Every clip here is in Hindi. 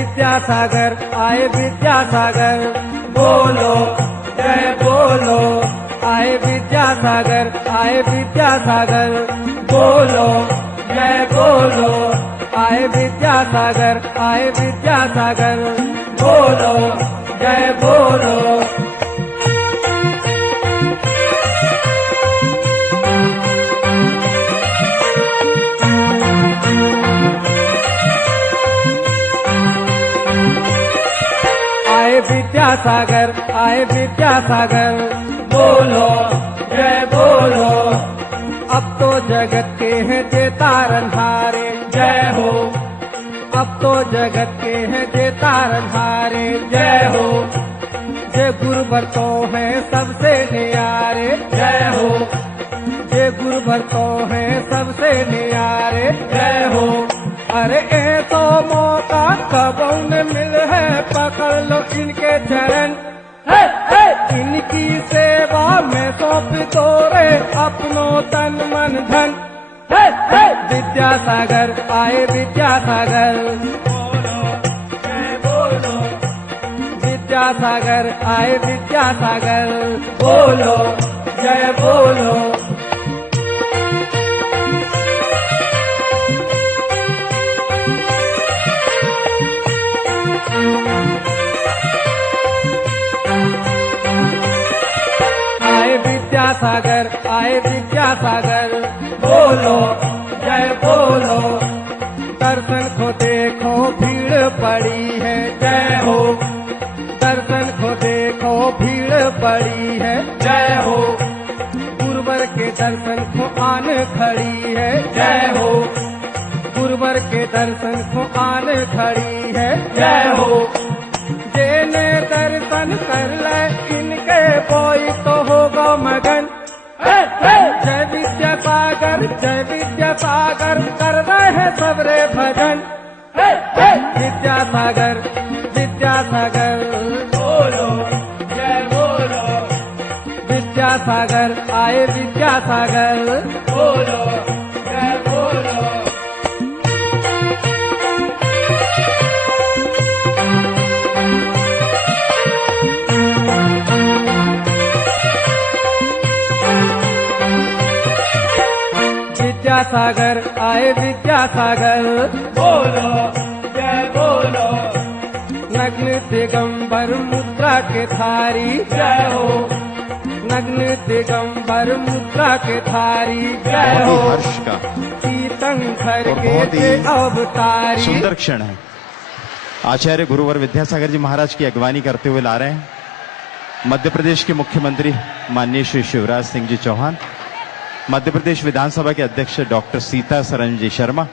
विद्यासागर आए विद्यासागर, बोलो जय बोलो। आए विद्यासागर आए विद्यासागर, बोलो जय बोलो। आए विद्यासागर आए विद्यासागर, बोलो जय बोलो। आए विद्यासागर आए विद्यासागर, बोलो जय बोलो। अब तो जगत के हैं जे तारनहारे, जय हो। अब तो जगत के हैं जे तारनहारे, जय हो। जे गुरुवर तो है सबसे न्यारे, जय हो। जे गुरुवर तो है सबसे न्यारे, जय हो। अरे ऐसो मौका कब न मिल है, पकड़ लो इनके चरण। इनकी सेवा में सौंप दो रे अपनो तन मन धन। विद्यासागर आए विद्यासागर, बोलो जय बोलो। विद्यासागर आए विद्यासागर, बोलो जय बोलो। आए विद्यासागर आए विद्यासागर, बोलो जय बोलो। दर्शन को देखो भीड़ पड़ी है, जय हो। दर्शन को देखो भीड़ पड़ी है, जय हो। गुरुवर के दर्शन को आन खड़ी है, जय हो। गुरुवर के दर्शन को आन खड़ी है, जय हो। जेने दर्शन कर ले इनके कोई तो होगा मगन। जय विद्यासागर जय विद्यासागर, कर रहे हैं सबरे भजन। विद्यासागर विद्यासागर, बोलो जय बोलो। विद्यासागर आए विद्यासागर, बोलो जय बोलो। विद्यासागर आए विद्यासागर, बोलो जय बोलो। नग्न दिगंबर मुद्रा के धारी, जय हो। नग्न दिगंबर मुद्रा के धारी, जय हो। हर्ष का तीर्थंकर के अवतारी। सुंदर क्षण है। आचार्य गुरुवर विद्यासागर जी महाराज की अगवानी करते हुए ला रहे हैं मध्य प्रदेश के मुख्यमंत्री माननीय श्री शिवराज सिंह जी चौहान, मध्य प्रदेश विधानसभा के अध्यक्ष डॉक्टर सीतासरन जी शर्मा।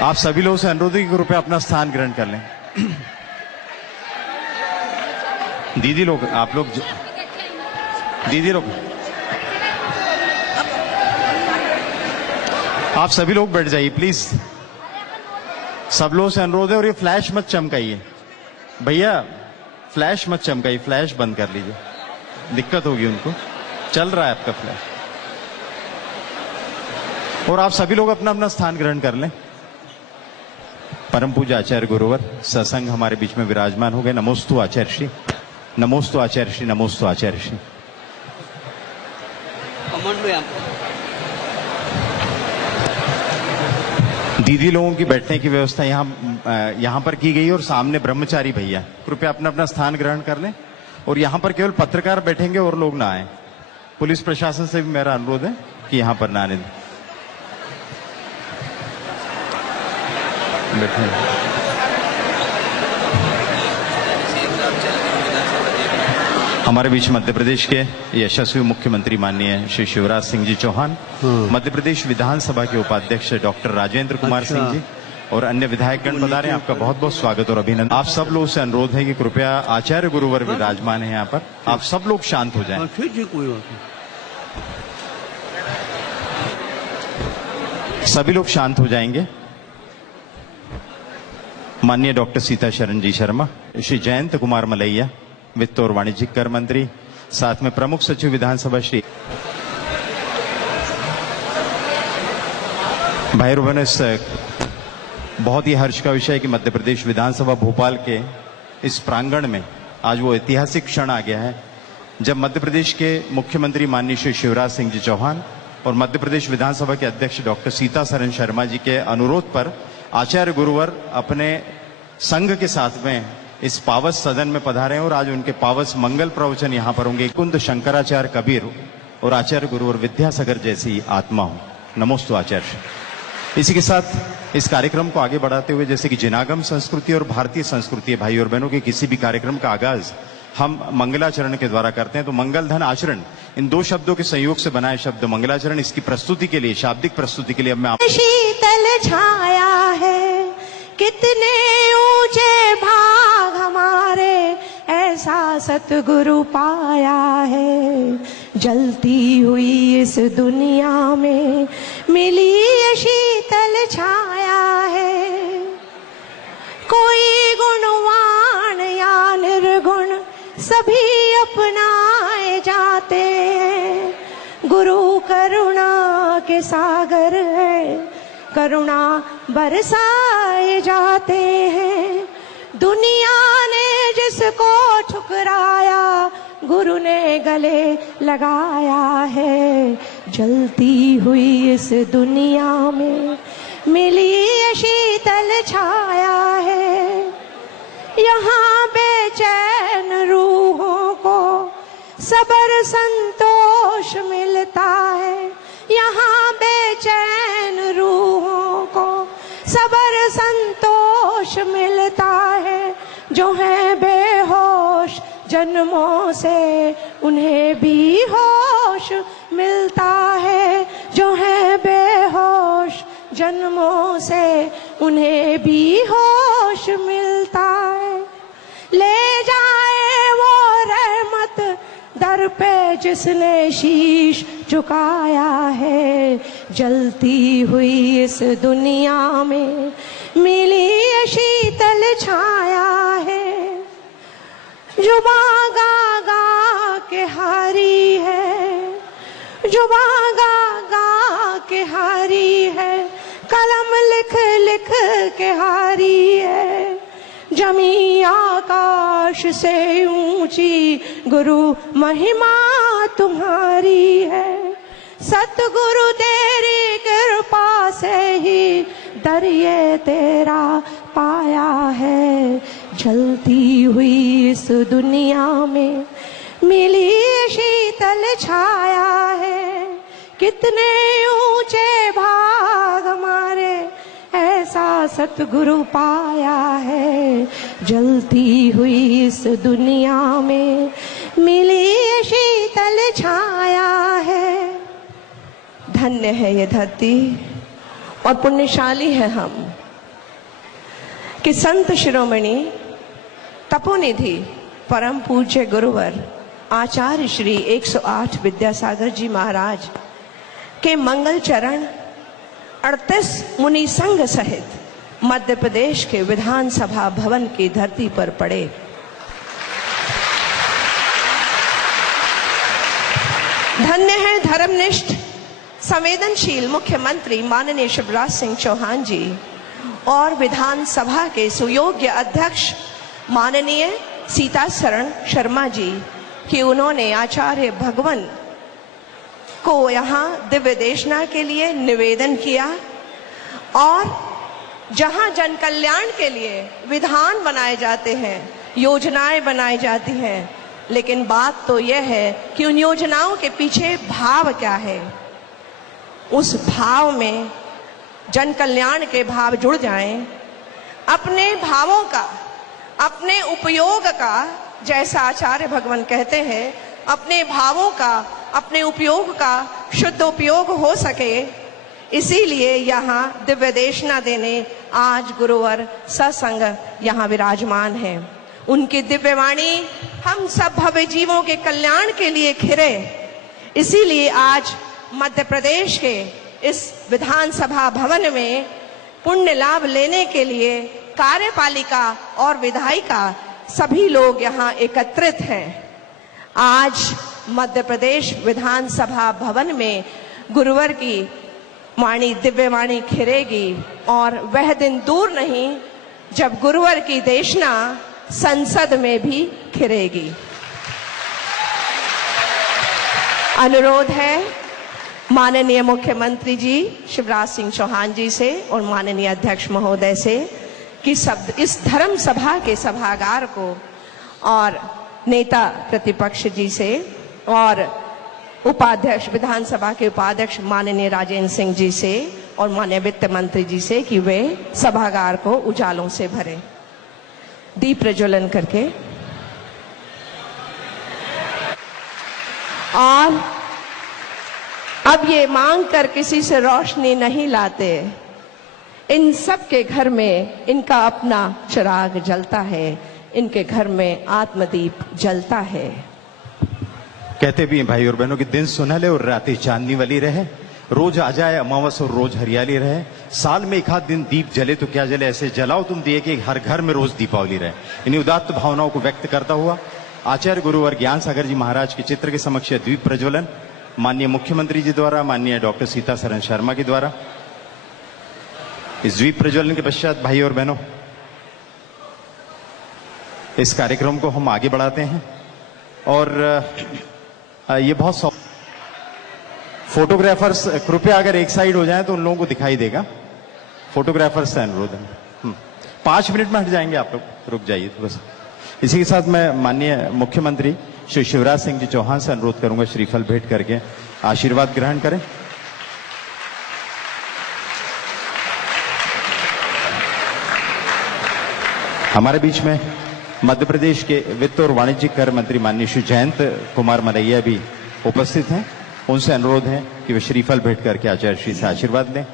आप सभी लोगों से अनुरोध है कि कृपया अपना स्थान ग्रहण कर लें। दीदी लोग, आप लोग, दीदी लोग, आप सभी लोग बैठ जाइए प्लीज। सब लोगों से अनुरोध है। और ये फ्लैश मत चमकाइए भैया, फ्लैश मत चमकाइए, फ्लैश बंद कर लीजिए, दिक्कत होगी उनको। चल रहा है आपका फ्लैश। और आप सभी लोग अपना अपना स्थान ग्रहण कर लें। परम पूज्य आचार्य गुरुवर सत्संग हमारे बीच में विराजमान हो गए। नमोस्तु आचार्य श्री, नमोस्तु आचार्य श्री, नमोस्तु आचार्य श्री। दीदी लोगों की बैठने की व्यवस्था यहां पर की गई और सामने ब्रह्मचारी भैया कृपया अपना अपना स्थान ग्रहण कर लें। और यहां पर केवल पत्रकार बैठेंगे और लोग ना आए। पुलिस प्रशासन से भी मेरा अनुरोध है कि यहां पर ना आने दें। हमारे बीच मध्य प्रदेश के यशस्वी मुख्यमंत्री माननीय श्री शिवराज सिंह जी चौहान, मध्य प्रदेश विधानसभा के उपाध्यक्ष डॉक्टर राजेंद्र कुमार सिंह जी और अन्य विधायकगण पधारे हैं। आपका बहुत बहुत स्वागत और अभिनंदन। आप सब लोगों से अनुरोध है कि कृपया आचार्य गुरुवर विराजमान है यहाँ पर, आप सब लोग शांत हो जाएं। सभी लोग शांत हो जाएंगे। माननीय डॉक्टर सीतासरन जी शर्मा, श्री जयंत कुमार मलैया वित्त और वाणिज्यिक कर मंत्री, साथ में प्रमुख सचिव विधानसभा श्री भाई बहनों, इस बहुत ही हर्ष का विषय है कि मध्य प्रदेश विधानसभा भोपाल के इस प्रांगण में आज वो ऐतिहासिक क्षण आ गया है जब मध्य प्रदेश के मुख्यमंत्री माननीय श्री शिवराज सिंह जी चौहान और मध्य प्रदेश विधानसभा के अध्यक्ष डॉक्टर सीतासरन शर्मा जी के अनुरोध पर आचार्य गुरुवर अपने संघ के साथ में इस पावस सदन में पधारे हैं और आज उनके पावस मंगल प्रवचन यहाँ पर होंगे। कुंद शंकराचार्य कबीर और आचार्य गुरुवर विद्यासागर जैसी आत्मा हो। नमोस्तु आचार्य। इसी के साथ इस कार्यक्रम को आगे बढ़ाते हुए जैसे कि जिनागम संस्कृति और भारतीय संस्कृति भाई और बहनों के किसी भी कार्यक्रम का आगाज हम मंगलाचरण के द्वारा करते हैं, तो मंगल धन आचरण इन दो शब्दों के संयोग से बनाए शब्द मंगलाचरण, इसकी प्रस्तुति के लिए, शाब्दिक प्रस्तुति के लिए अब मैं शीतल छाया है कितने ऊंचे भाग हमारे, ऐसा सतगुरु पाया है। जलती हुई इस दुनिया में मिली ये शीतल छाया है। कोई गुणवान या निर्गुण सभी अपनाए जाते हैं। गुरु करुणा के सागर है, करुणा बरसाए जाते हैं। दुनिया ने जिसको ठुकराया गुरु ने गले लगाया है। जलती हुई इस दुनिया में मिली ये शीतल छाया है। यहाँ बेचैन रूहों को सबर संतोष मिलता है। यहाँ बेचैन रूहों को सबर संतोष मिलता है। जो है बेहोश जन्मों से उन्हें भी होश मिलता है। जो है बेहोश जन्मों से उन्हें भी होश मिलता है। ले जाए वो रहमत दर पे जिसने शीश झुकाया है। जलती हुई इस दुनिया में मिली ये शीतल छाया है। जुबां गा गा के हारी है, जुबां गा गा के हारी है। कलम लिख लिख के हारी है। जमी आकाश से ऊंची गुरु महिमा तुम्हारी है। सतगुरु तेरी कृपा से ही दरिए तेरा पाया है। जलती हुई इस दुनिया में मिली शीतल छाया है। कितने ऊंचे भाग हमारे, ऐसा सतगुरु पाया है। जलती हुई इस दुनिया में मिली शीतल छाया है। धन्य है ये धरती और पुण्यशाली है हम कि संत शिरोमणि तपोनिधि परम पूज्य गुरुवर आचार्य श्री 108 विद्यासागर जी महाराज के मंगल चरण 38 मुनि संघ सहित मध्य प्रदेश के विधानसभा भवन की धरती पर पड़े। धन्य है धर्मनिष्ठ संवेदनशील मुख्यमंत्री माननीय शिवराज सिंह चौहान जी और विधानसभा के सुयोग्य अध्यक्ष माननीय सीतासरन शर्मा जी कि उन्होंने आचार्य भगवान को यहाँ दिव्य देशना के लिए निवेदन किया और जहाँ जन कल्याण के लिए विधान बनाए जाते हैं, योजनाएं बनाई जाती हैं, लेकिन बात तो यह है कि उन योजनाओं के पीछे भाव क्या है। उस भाव में जन कल्याण के भाव जुड़ जाएं, अपने भावों का, अपने उपयोग का, जैसा आचार्य भगवान कहते हैं, अपने भावों का, अपने उपयोग का शुद्ध उपयोग हो सके। इसीलिए यहाँ दिव्य देशना देने आज गुरुवर सत्संग यहाँ विराजमान है। उनकी दिव्य वाणी हम सब भव्य जीवों के कल्याण के लिए खिरे। इसीलिए आज मध्य प्रदेश के इस विधानसभा भवन में पुण्य लाभ लेने के लिए कार्यपालिका और विधायिका सभी लोग यहाँ एकत्रित हैं। आज मध्य प्रदेश विधानसभा भवन में गुरुवर की वाणी दिव्यवाणी खिरेगी और वह दिन दूर नहीं जब गुरुवर की देशना संसद में भी खिरेगी। अनुरोध है माननीय मुख्यमंत्री जी शिवराज सिंह चौहान जी से और माननीय अध्यक्ष महोदय से कि इस धर्म सभा के सभागार को और नेता प्रतिपक्ष जी से और उपाध्यक्ष विधानसभा के उपाध्यक्ष माननीय राजेंद्र सिंह जी से और माननीय वित्त मंत्री जी से कि वे सभागार को उजालों से भरें। दीप प्रज्वलन करके और अब ये मांग कर किसी से रोशनी नहीं लाते, इन सब के घर में इनका अपना चिराग जलता है, इनके घर में आत्मदीप जलता है। कहते भी हैं भाई और बहनों कि दिन सुनहले और रातें चांदनी वाली रहे, रोज आ जाए अमावस और रोज हरियाली रहे, साल में एक आध दिन दीप जले तो क्या जले, ऐसे जलाओ तुम दिए कि हर घर में रोज दीपावली रहे। इन्हीं उदात्त भावनाओं को व्यक्त करता हुआ आचार्य गुरुवर ज्ञान सागर जी महाराज के चित्र के समक्ष द्वीप प्रज्वलन माननीय मुख्यमंत्री जी द्वारा, माननीय डॉक्टर सीतासरन शर्मा के द्वारा। इस द्वीप प्रज्वलन के पश्चात भाई और बहनों इस कार्यक्रम को हम आगे बढ़ाते हैं और ये बहुत फोटोग्राफर्स कृपया अगर एक साइड हो जाए तो उन लोगों को दिखाई देगा। फोटोग्राफर्स से अनुरोध है 5 मिनट में हट जाएंगे आप लोग, रुक जाइए तो बस। इसी के साथ मैं माननीय मुख्यमंत्री श्री शिवराज सिंह जी चौहान से अनुरोध करूंगा श्रीफल भेंट करके आशीर्वाद ग्रहण करें। हमारे बीच में मध्य प्रदेश के वित्त और वाणिज्यिक कर मंत्री माननीय श्री जयंत कुमार मलैया भी उपस्थित हैं। उनसे अनुरोध है कि वे श्रीफल भेंट करके आचार्य श्री से आशीर्वाद लें।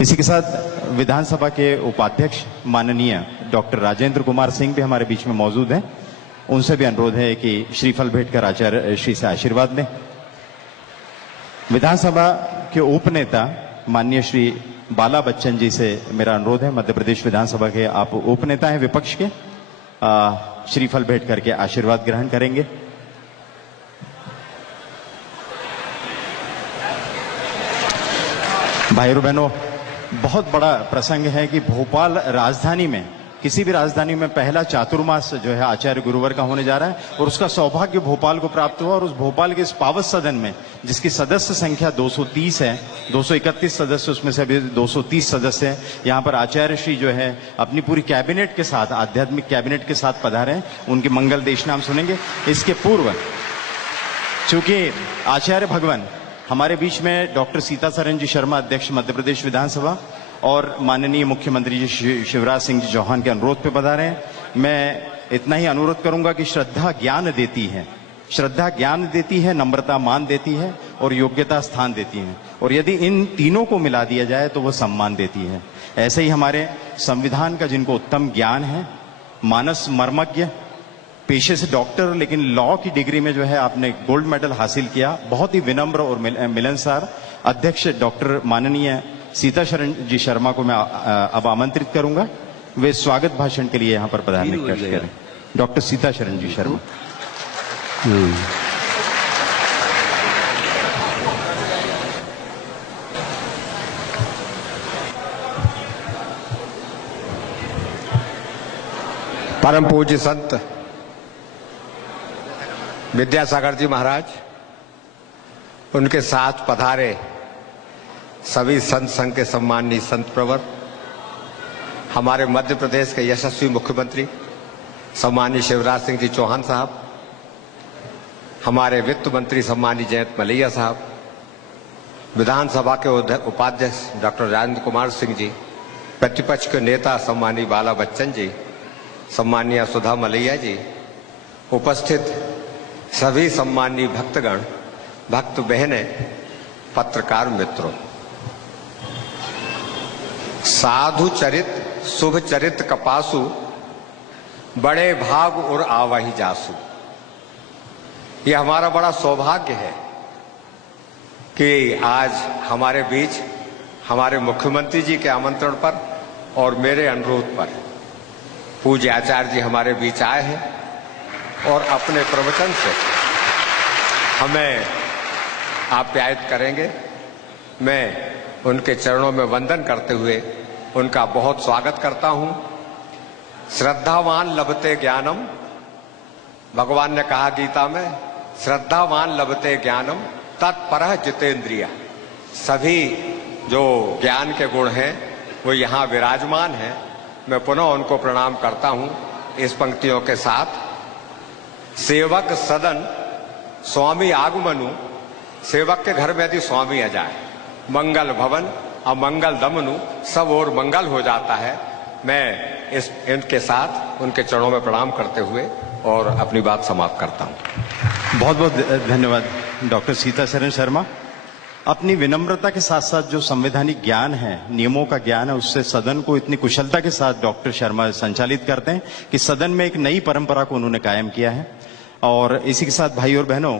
इसी के साथ विधानसभा के उपाध्यक्ष माननीय डॉक्टर राजेंद्र कुमार सिंह भी हमारे बीच में मौजूद हैं। उनसे भी अनुरोध है कि श्रीफल भेंट कर आचार्य श्री से आशीर्वाद लें। विधानसभा के उपनेता माननीय श्री बाला बच्चन जी से मेरा अनुरोध है, मध्य प्रदेश विधानसभा के आप उपनेता हैं विपक्ष के, श्रीफल भेंट करके आशीर्वाद ग्रहण करेंगे। भाइयों बहनों, बहुत बड़ा प्रसंग है कि भोपाल राजधानी में, किसी भी राजधानी में पहला चातुर्मास जो है आचार्य गुरुवर का होने जा रहा है और उसका सौभाग्य भोपाल को प्राप्त हुआ। और उस भोपाल के इस पावन सदन में जिसकी सदस्य संख्या 230 है, 231 सदस्य उसमें से अभी 230 सदस्य हैं। यहाँ पर आचार्य श्री जो है अपनी पूरी कैबिनेट के साथ, आध्यात्मिक कैबिनेट के साथ पधारे हैं। उनके मंगल देश नाम सुनेंगे। इसके पूर्व चूंकि आचार्य भगवान हमारे बीच में डॉक्टर सीतासरन जी शर्मा अध्यक्ष मध्य प्रदेश विधानसभा और माननीय मुख्यमंत्री जी शिवराज सिंह जी चौहान के अनुरोध पे बता रहे हैं। मैं इतना ही अनुरोध करूंगा कि श्रद्धा ज्ञान देती है, श्रद्धा ज्ञान देती है, नम्रता मान देती है और योग्यता स्थान देती है। और यदि इन तीनों को मिला दिया जाए तो वो सम्मान देती है। ऐसे ही हमारे संविधान का जिनको उत्तम ज्ञान है, मानस मर्मज्ञ, पेशे से डॉक्टर लेकिन लॉ की डिग्री में जो है आपने गोल्ड मेडल हासिल किया, बहुत ही विनम्र और मिलनसार अध्यक्ष डॉक्टर माननीय सीताशरण जी शर्मा को मैं अब आमंत्रित करूंगा। वे स्वागत भाषण के लिए यहां पर पधारने का कष्ट करें। डॉक्टर सीताशरण जी शर्मा। परम पूज्य संत विद्यासागर जी महाराज, उनके साथ पधारे सभी संत संघ के सम्माननीय संत प्रवर, हमारे मध्य प्रदेश के यशस्वी मुख्यमंत्री सम्माननीय शिवराज सिंह जी चौहान साहब, हमारे वित्त मंत्री सम्माननीय जयंत मलैया साहब, विधानसभा के उपाध्यक्ष डॉक्टर राजेंद्र कुमार सिंह जी, प्रतिपक्ष के नेता सम्माननीय बाला बच्चन जी, सम्माननीय सुधा मलैया जी, उपस्थित सभी सम्माननीय भक्तगण, भक्त बहनें, पत्रकार मित्रों, साधु चरित शुभ चरित कपासु, बड़े भाग और आवाही जासु। ये हमारा बड़ा सौभाग्य है कि आज हमारे बीच हमारे मुख्यमंत्री जी के आमंत्रण पर और मेरे अनुरोध पर पूज्य आचार्य जी हमारे बीच आए हैं और अपने प्रवचन से हमें आप्यायित करेंगे। मैं उनके चरणों में वंदन करते हुए उनका बहुत स्वागत करता हूं। श्रद्धावान लभते ज्ञानम, भगवान ने कहा गीता में, श्रद्धावान लभते ज्ञानम तत्परः जितेंद्रिय। सभी जो ज्ञान के गुण हैं वो यहाँ विराजमान हैं। मैं पुनः उनको प्रणाम करता हूं इस पंक्तियों के साथ। सेवक सदन स्वामी आगमनु, सेवक के घर में यदि स्वामी आ जाए, मंगल भवन अमंगल दमनु, सब और मंगल हो जाता है। मैं इनके साथ उनके चरणों में प्रणाम करते हुए और अपनी बात समाप्त करता हूं। बहुत बहुत धन्यवाद डॉक्टर सीतासरण शर्मा। अपनी विनम्रता के साथ साथ जो संवैधानिक ज्ञान है, नियमों का ज्ञान है, उससे सदन को इतनी कुशलता के साथ डॉक्टर शर्मा संचालित करते हैं कि सदन में एक नई परंपरा को उन्होंने कायम किया है। और इसी के साथ भाई और बहनों,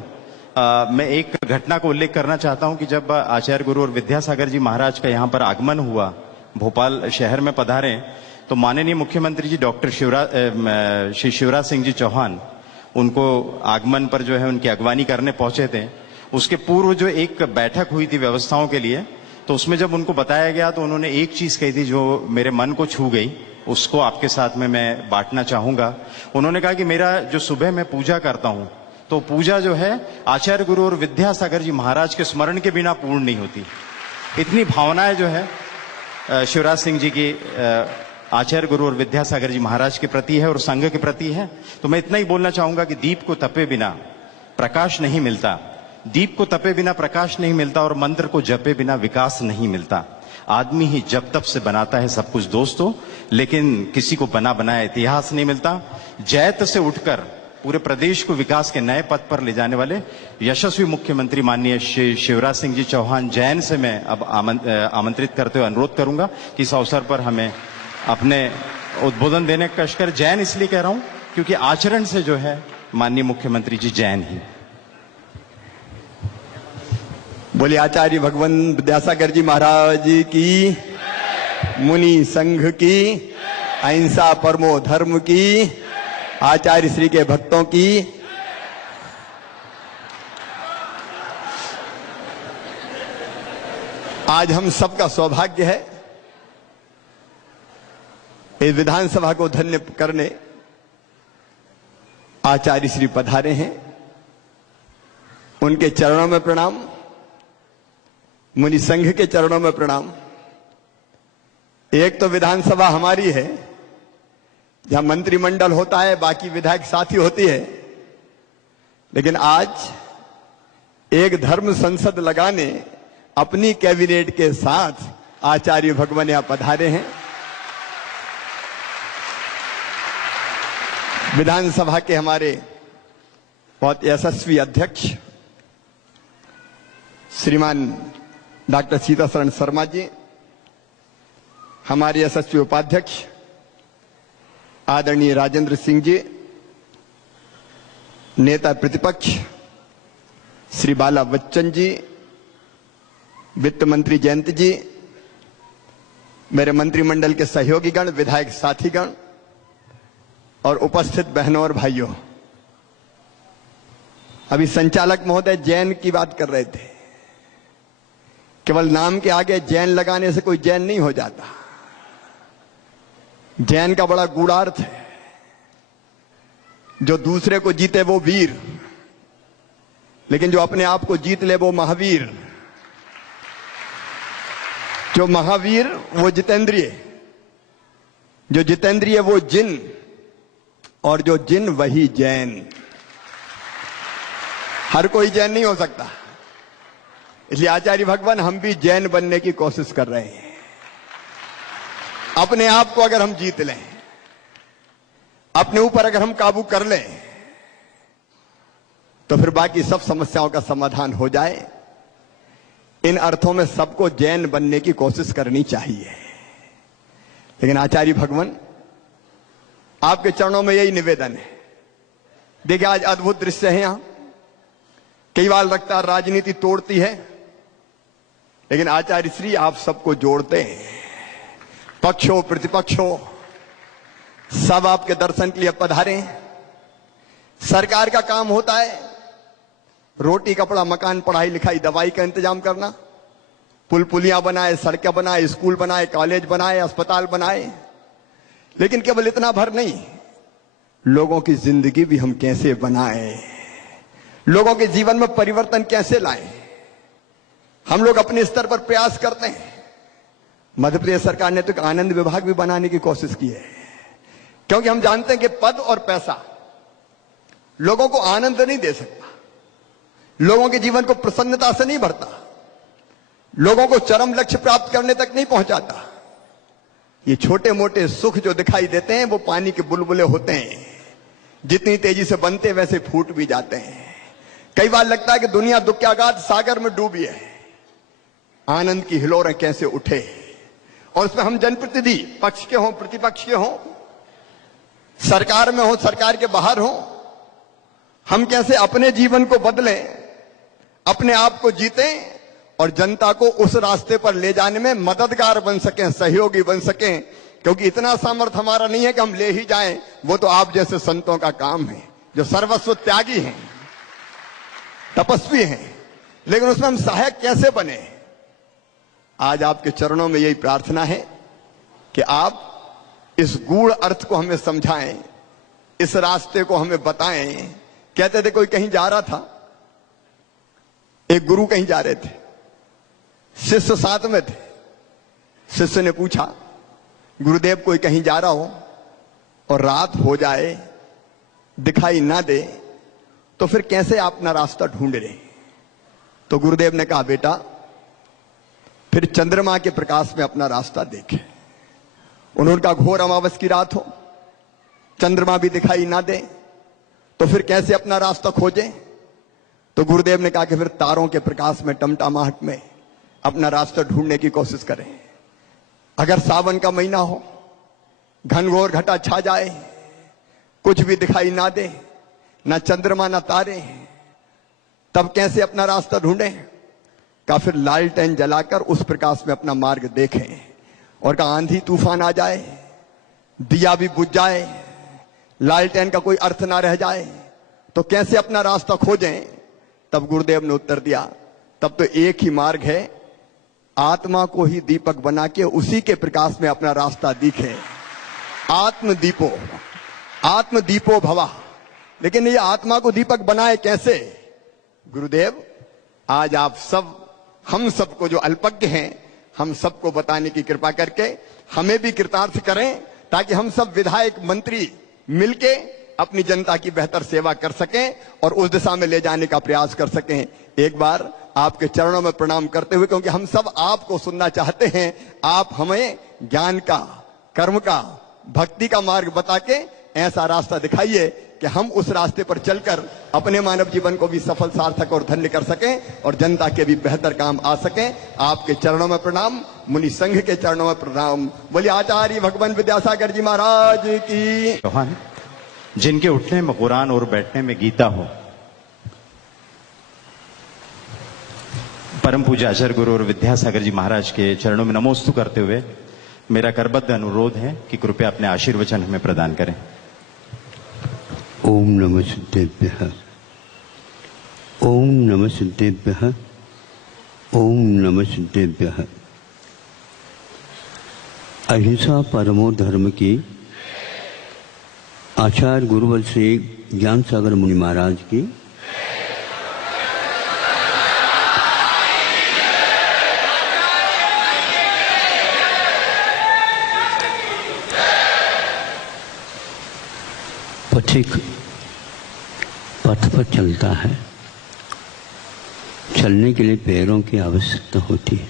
मैं एक घटना को उल्लेख करना चाहता हूं कि जब आचार्य गुरु और विद्यासागर जी महाराज का यहाँ पर आगमन हुआ, भोपाल शहर में पधारे, तो माननीय मुख्यमंत्री जी डॉक्टर श्री शिवराज सिंह जी चौहान उनको आगमन पर जो है उनकी अगवानी करने पहुंचे थे। उसके पूर्व जो एक बैठक हुई थी व्यवस्थाओं के लिए, तो उसमें जब उनको बताया गया तो उन्होंने एक चीज कही थी जो मेरे मन को छू गई, उसको आपके साथ में मैं बांटना चाहूंगा। उन्होंने कहा कि मेरा जो सुबह मैं पूजा करता हूं, तो पूजा जो है आचार्य गुरु और विद्यासागर जी महाराज के स्मरण के बिना पूर्ण नहीं होती। इतनी भावनाएं जो है शिवराज सिंह जी की आचार्य गुरु और विद्यासागर जी महाराज के प्रति है और संघ के प्रति है। तो मैं इतना ही बोलना चाहूंगा कि दीप को तपे बिना प्रकाश नहीं मिलता, दीप को तपे बिना प्रकाश नहीं मिलता, और मंत्र को जपे बिना विकास नहीं मिलता। आदमी ही जब तब से बनाता है सब कुछ दोस्तों, लेकिन किसी को बना बनाया इतिहास नहीं मिलता। जैत से उठकर पूरे प्रदेश को विकास के नए पथ पर ले जाने वाले यशस्वी मुख्यमंत्री माननीय श्री शिवराज सिंह जी चौहान जैन से मैं अब आमंत्रित करते हुए अनुरोध करूंगा कि इस अवसर पर हमें अपने उद्बोधन देने का कष्ट कर। जैन इसलिए कह रहा हूं क्योंकि आचरण से जो है माननीय मुख्यमंत्री जी जैन ही। बोलिए आचार्य भगवान विद्यासागर जी महाराज की, मुनि संघ की, अहिंसा परमो धर्म की, आचार्य श्री के भक्तों की। आज हम सबका सौभाग्य है इस विधानसभा को धन्य करने आचार्य श्री पधारे हैं। उनके चरणों में प्रणाम, मुनि संघ के चरणों में प्रणाम। एक तो विधानसभा हमारी है जहां मंत्रिमंडल होता है, बाकी विधायक साथी होती है, लेकिन आज एक धर्म संसद लगाने अपनी कैबिनेट के साथ आचार्य भगवान यहां पधारे हैं। विधानसभा के हमारे बहुत यशस्वी अध्यक्ष श्रीमान डॉक्टर सीतासरण शर्मा जी, हमारे यशस्वी उपाध्यक्ष आदरणीय राजेंद्र सिंह जी, नेता प्रतिपक्ष श्री बाला बच्चन जी, वित्त मंत्री जयंत जी, मेरे मंत्रिमंडल के सहयोगीगण, विधायक साथीगण और उपस्थित बहनों और भाइयों। अभी संचालक महोदय जैन की बात कर रहे थे। केवल नाम के आगे जैन लगाने से कोई जैन नहीं हो जाता। जैन का बड़ा गूढ़ार्थ है। जो दूसरे को जीते वो वीर, लेकिन जो अपने आप को जीत ले वो महावीर। जो महावीर वो जितेंद्रिय, जो जितेंद्रिय वो जिन, और जो जिन वही जैन। हर कोई जैन नहीं हो सकता, इसलिए आचार्य भगवान हम भी जैन बनने की कोशिश कर रहे हैं। अपने आप को अगर हम जीत लें, अपने ऊपर अगर हम काबू कर लें, तो फिर बाकी सब समस्याओं का समाधान हो जाए। इन अर्थों में सबको जैन बनने की कोशिश करनी चाहिए। लेकिन आचार्य भगवान आपके चरणों में यही निवेदन है। देखिए आज अद्भुत दृश्य है। यहां कई बार लगता है राजनीति तोड़ती है, लेकिन आचार्य श्री आप सबको जोड़ते हैं। पक्ष हो प्रतिपक्ष हो, सब आपके दर्शन के लिए पधारे। सरकार का काम होता है रोटी कपड़ा मकान पढ़ाई लिखाई दवाई का इंतजाम करना, पुल पुलियां बनाए, सड़कें बनाए, स्कूल बनाए, कॉलेज बनाए, अस्पताल बनाए। लेकिन केवल इतना भर नहीं, लोगों की जिंदगी भी हम कैसे बनाए, लोगों के जीवन में परिवर्तन कैसे लाएं, हम लोग अपने स्तर पर प्रयास करते हैं। मध्य प्रदेश सरकार ने तो एक आनंद विभाग भी बनाने की कोशिश की है, क्योंकि हम जानते हैं कि पद और पैसा लोगों को आनंद नहीं दे सकता, लोगों के जीवन को प्रसन्नता से नहीं भरता, लोगों को चरम लक्ष्य प्राप्त करने तक नहीं पहुंचाता। ये छोटे मोटे सुख जो दिखाई देते हैं वो पानी के बुलबुले होते हैं, जितनी तेजी से बनते वैसे फूट भी जाते हैं। कई बार लगता है कि दुनिया दुख के अगाध सागर में डूबी है, आनंद की हिलोरें कैसे उठे। और उसमें हम जनप्रतिनिधि पक्ष के हों प्रतिपक्ष के हों, सरकार में हो सरकार के बाहर हो, हम कैसे अपने जीवन को बदलें, अपने आप को जीतें और जनता को उस रास्ते पर ले जाने में मददगार बन सकें, सहयोगी बन सकें। क्योंकि इतना सामर्थ्य हमारा नहीं है कि हम ले ही जाएं, वो तो आप जैसे संतों का काम है जो सर्वस्व त्यागी हैं, तपस्वी हैं। लेकिन उसमें हम सहायक कैसे बने, आज आपके चरणों में यही प्रार्थना है कि आप इस गूढ़ अर्थ को हमें समझाएं, इस रास्ते को हमें बताएं। कहते थे कोई कहीं जा रहा था, एक गुरु कहीं जा रहे थे, शिष्य साथ में थे। शिष्य ने पूछा, गुरुदेव कोई कहीं जा रहा हो और रात हो जाए, दिखाई ना दे, तो फिर कैसे आप अपना रास्ता ढूंढ रहे? तो गुरुदेव ने कहा, बेटा फिर चंद्रमा के प्रकाश में अपना रास्ता देखे। उन्होंने कहा, घोर अमावस की रात हो, चंद्रमा भी दिखाई ना दे, तो फिर कैसे अपना रास्ता खोजे? तो गुरुदेव ने कहा कि फिर तारों के प्रकाश में, टमटमाहट में अपना रास्ता ढूंढने की कोशिश करें। अगर सावन का महीना हो, घनघोर घटा छा जाए, कुछ भी दिखाई ना दे, ना चंद्रमा ना तारे, तब कैसे अपना रास्ता ढूंढें? कहा फिर लालटेन जलाकर उस प्रकाश में अपना मार्ग देखें। और कहा आंधी तूफान आ जाए, दिया भी बुझ जाए, लालटेन का कोई अर्थ ना रह जाए, तो कैसे अपना रास्ता खोजें? तब गुरुदेव ने उत्तर दिया, तब तो एक ही मार्ग है, आत्मा को ही दीपक बना के उसी के प्रकाश में अपना रास्ता दिखे। आत्मदीपो, आत्मदीपो भवा। लेकिन ये आत्मा को दीपक बनाए कैसे? गुरुदेव आज आप सब, हम सबको जो अल्पज्ञ हैं, हम सबको बताने की कृपा करके हमें भी कृतार्थ करें, ताकि हम सब विधायक मंत्री मिलके अपनी जनता की बेहतर सेवा कर सकें और उस दिशा में ले जाने का प्रयास कर सकें। एक बार आपके चरणों में प्रणाम करते हुए, क्योंकि हम सब आपको सुनना चाहते हैं, आप हमें ज्ञान का, कर्म का, भक्ति का मार्ग बता के ऐसा रास्ता दिखाइए कि हम उस रास्ते पर चलकर अपने मानव जीवन को भी सफल, सार्थक और धन्य कर सकें और जनता के भी बेहतर काम आ सकें। आपके चरणों में प्रणाम, मुनि संघ के चरणों में प्रणाम। बोलिए आचार्य भगवान विद्यासागर जी महाराज की। चौहान, जिनके उठने में कुरान और बैठने में गीता हो, परम पूज्य आचार्य गुरु और विद्यासागर जी महाराज के चरणों में नमोस्तु करते हुए मेरा करबद्ध अनुरोध है कि कृपया अपने आशीर्वचन हमें प्रदान करें। ओम नमः सिद्धेभ्यः, ओम नमः सिद्धेभ्यः, ओम नमः सिद्धेभ्यः। अहिंसा परमो धर्म की आचार्य गुरुवर श्री ज्ञान सागर मुनि महाराज की, पथिक पथ पर चलता है, चलने के लिए पैरों की आवश्यकता होती है।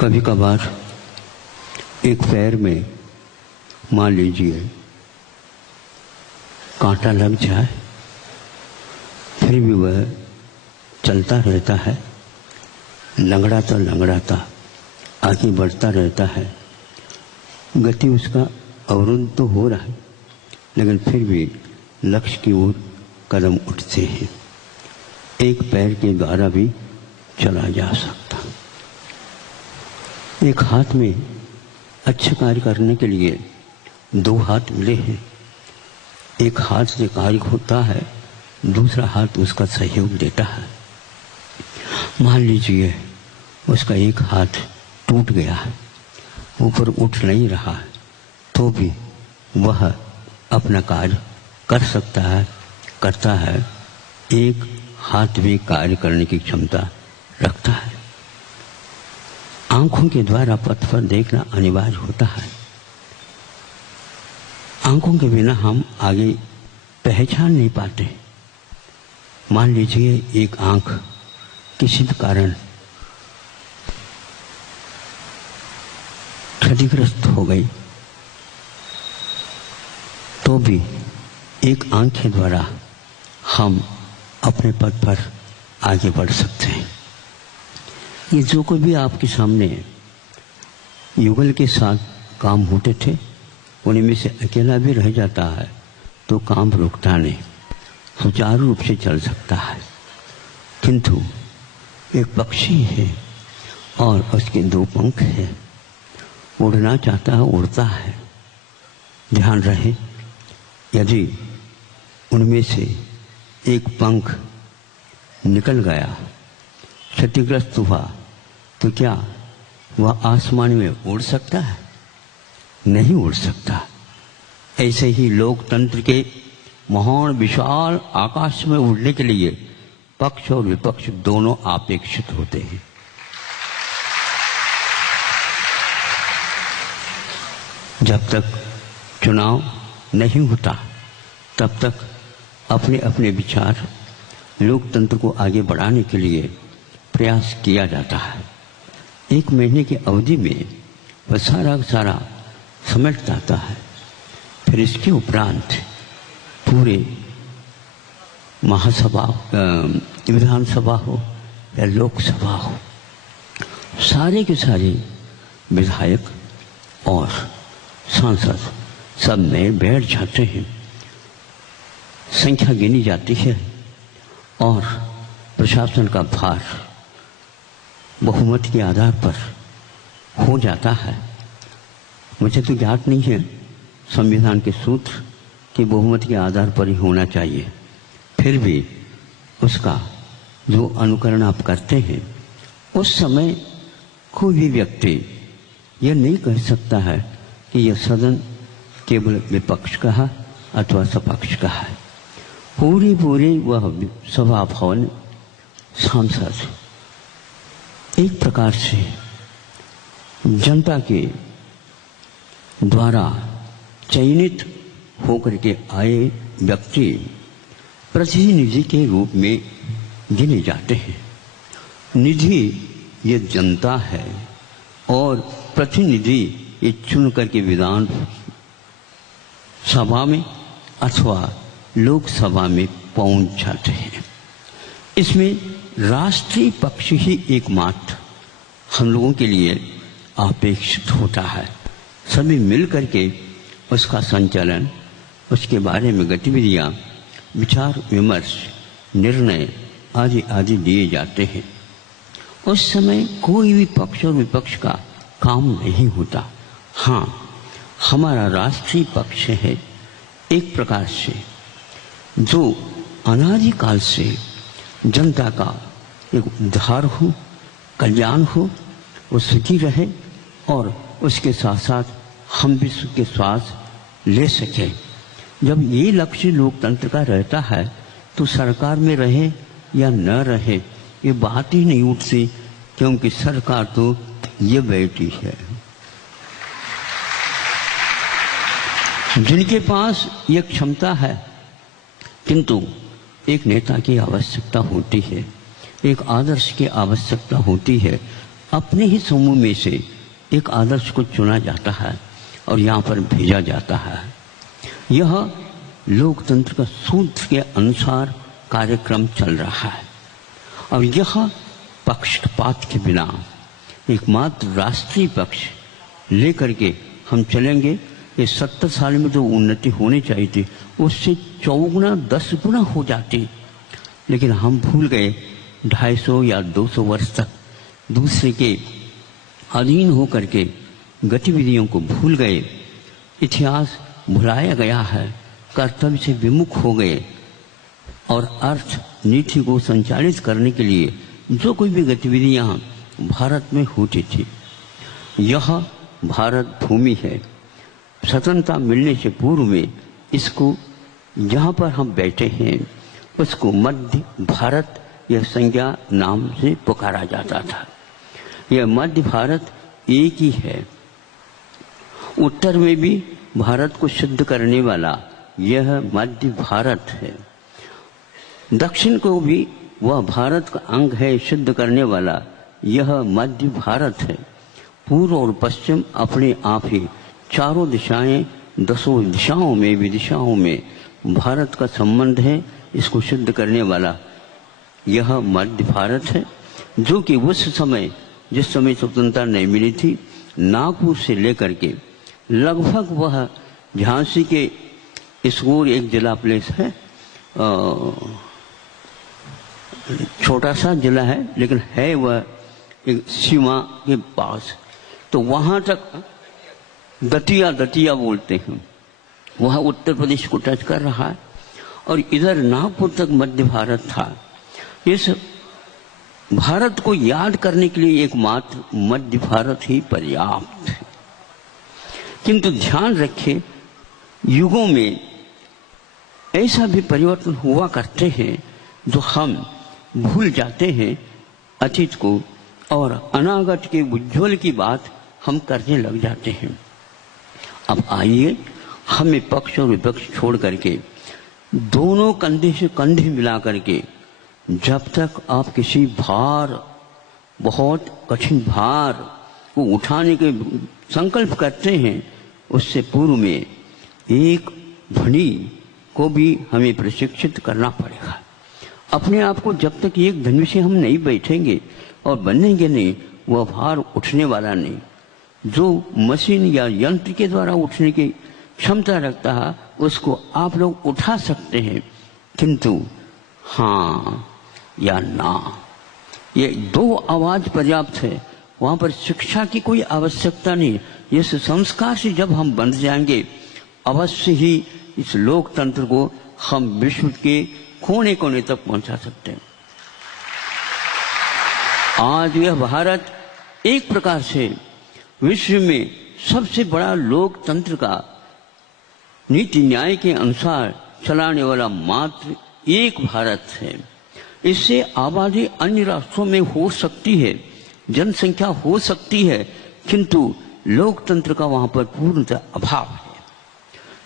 कभी कभार एक पैर में मान लीजिए कांटा लग जाए, फिर भी वह चलता रहता है, लंगड़ाता आगे बढ़ता रहता है। गति उसका अवरुद्ध तो हो रहा है, लेकिन फिर भी लक्ष्य की ओर कदम उठते हैं। एक पैर के द्वारा भी चला जा सकता। एक हाथ में अच्छे कार्य करने के लिए दो हाथ मिले हैं। एक हाथ से कार्य होता है, दूसरा हाथ उसका सहयोग देता है। मान लीजिए उसका एक हाथ टूट गया है, ऊपर उठ नहीं रहा है, तो भी वह अपना कार्य कर सकता है, करता है। एक हाथ भी कार्य करने की क्षमता रखता है। आंखों के द्वारा पथ पर देखना अनिवार्य होता है। आंखों के बिना हम आगे पहचान नहीं पाते। मान लीजिए एक आंख किसी कारण क्षतिग्रस्त हो गई, तो भी एक आंख के द्वारा हम अपने पद पर आगे बढ़ सकते हैं। ये जो कोई भी आपके सामने युगल के साथ काम होते थे, उनमें से अकेला भी रह जाता है तो काम रुकता नहीं, सुचारू रूप से चल सकता है। किंतु एक पक्षी है और उसके दो पंख हैं, उड़ना चाहता है, उड़ता है। ध्यान रहे, यदि उनमें से एक पंख निकल गया, क्षतिग्रस्त हुआ, तो क्या वह आसमान में उड़ सकता है? नहीं उड़ सकता। ऐसे ही लोकतंत्र के महान विशाल आकाश में उड़ने के लिए पक्ष और विपक्ष दोनों अपेक्षित होते हैं। जब तक चुनाव नहीं होता तब तक अपने अपने विचार लोकतंत्र को आगे बढ़ाने के लिए प्रयास किया जाता है। एक महीने की अवधि में वह सारा समेट जाता है। फिर इसके उपरांत पूरे महासभा, विधानसभा हो या लोकसभा हो, सारे के सारे विधायक और सांसद सब में बैठ जाते हैं। संख्या गिनी जाती है और प्रशासन का भार बहुमत के आधार पर हो जाता है। मुझे तो ज्ञात नहीं है संविधान के सूत्र कि बहुमत के आधार पर ही होना चाहिए। फिर भी उसका जो अनुकरण आप करते हैं, उस समय कोई भी व्यक्ति यह नहीं कह सकता है कि यह सदन केवल विपक्ष का है अथवा सपक्ष का है। पूरी वह सभा भवन सांसद एक प्रकार से जनता के द्वारा चयनित होकर के आए व्यक्ति प्रतिनिधि के रूप में गिने जाते हैं। निधि ये जनता है और प्रतिनिधि ये चुन करके विधान सभा में अथवा लोकसभा में पहुंच जाते हैं। इसमें राष्ट्रीय पक्ष ही एकमात्र हम लोगों के लिए अपेक्षित होता है। सभी मिल करके उसका संचालन, उसके बारे में गतिविधियां, विचार विमर्श, निर्णय आदि लिए जाते हैं। उस समय कोई भी पक्ष और विपक्ष का काम नहीं होता। हाँ, हमारा राष्ट्रीय पक्ष है एक प्रकार से जो अनादिकाल से जनता का एक उद्धार हो, कल्याण हो, वो सुखी रहे और उसके साथ साथ हम भी सुख के श्वास ले सकें। जब ये लक्ष्य लोकतंत्र का रहता है तो सरकार में रहे या न रहे ये बात ही नहीं उठती, क्योंकि सरकार तो ये बैठी है। जिनके पास ये क्षमता है, किंतु एक नेता की आवश्यकता होती है, एक आदर्श की आवश्यकता होती है। अपने ही समूह में से एक आदर्श को चुना जाता है और यहाँ पर भेजा जाता है। यह लोकतंत्र का सूत्र के अनुसार कार्यक्रम चल रहा है और यह पक्षपात के बिना एकमात्र राष्ट्रीय पक्ष लेकर के हम चलेंगे। ये 70 साल में जो उन्नति होनी चाहिए थी उससे 4 गुना 10 गुना हो जाती, लेकिन हम भूल गए 250 या 200 वर्ष तक दूसरे के अधीन होकर के गतिविधियों को भूल गए। इतिहास भुलाया गया है, कर्तव्य से विमुख हो गए। और अर्थ नीति को संचालित करने के लिए जो कोई भी गतिविधियां भारत में होती थी, यह भारत भूमि है। स्वतंत्रता मिलने से पूर्व में इसको जहाँ पर हम बैठे हैं उसको मध्य भारत यह संज्ञा नाम से पुकारा जाता था। यह मध्य भारत एक ही है। उत्तर में भी भारत को शुद्ध करने वाला यह मध्य भारत है। दक्षिण को भी वह भारत का अंग है शुद्ध करने वाला, यह मध्य भारत है। पूर्व और पश्चिम अपने आप ही चारों दिशाएं, 10 दिशाओं में विदिशाओं में भारत का संबंध है। इसको शुद्ध करने वाला यह मध्य भारत है, जो कि उस समय जिस समय स्वतंत्रता नहीं मिली थी, नागपुर से लेकर के लगभग वह झांसी के इसकोर एक जिला प्लेस है, छोटा सा जिला है लेकिन है वह एक सीमा के पास, तो वहां तक दतिया बोलते हैं, वह उत्तर प्रदेश को टच कर रहा है और इधर नागपुर तक मध्य भारत था। इस भारत को याद करने के लिए एकमात्र मध्य भारत ही पर्याप्त है। किंतु ध्यान रखें, युगों में ऐसा भी परिवर्तन हुआ करते हैं जो हम भूल जाते हैं अतीत को और अनागत के उज्ज्वल की बात हम करने लग जाते हैं। अब आइए हमें पक्ष और विपक्ष छोड़ करके दोनों कंधे से कंधे मिला करके जब तक आप किसी भार, बहुत कठिन भार को उठाने के संकल्प करते हैं, उससे पूर्व में एक ध्वनि को भी हमें प्रशिक्षित करना पड़ेगा। अपने आप को जब तक एक ध्वनि से हम नहीं बैठेंगे और बनेंगे नहीं, वह भार उठने वाला नहीं। जो मशीन या यंत्र के द्वारा उठने की क्षमता रखता है उसको आप लोग उठा सकते हैं, किंतु हाँ या ना, ये 2 आवाज पर्याप्त है। वहां पर शिक्षा की कोई आवश्यकता नहीं। इस संस्कार से जब हम बन जाएंगे, अवश्य ही इस लोकतंत्र को हम विश्व के कोने कोने तक पहुंचा सकते हैं। आज यह भारत एक प्रकार से विश्व में सबसे बड़ा लोकतंत्र का नीति न्याय के अनुसार चलाने वाला मात्र एक भारत है। इससे आबादी अन्य राष्ट्रों में हो सकती है, जनसंख्या हो सकती है, किंतु लोकतंत्र का वहां पर पूर्णतः अभाव है।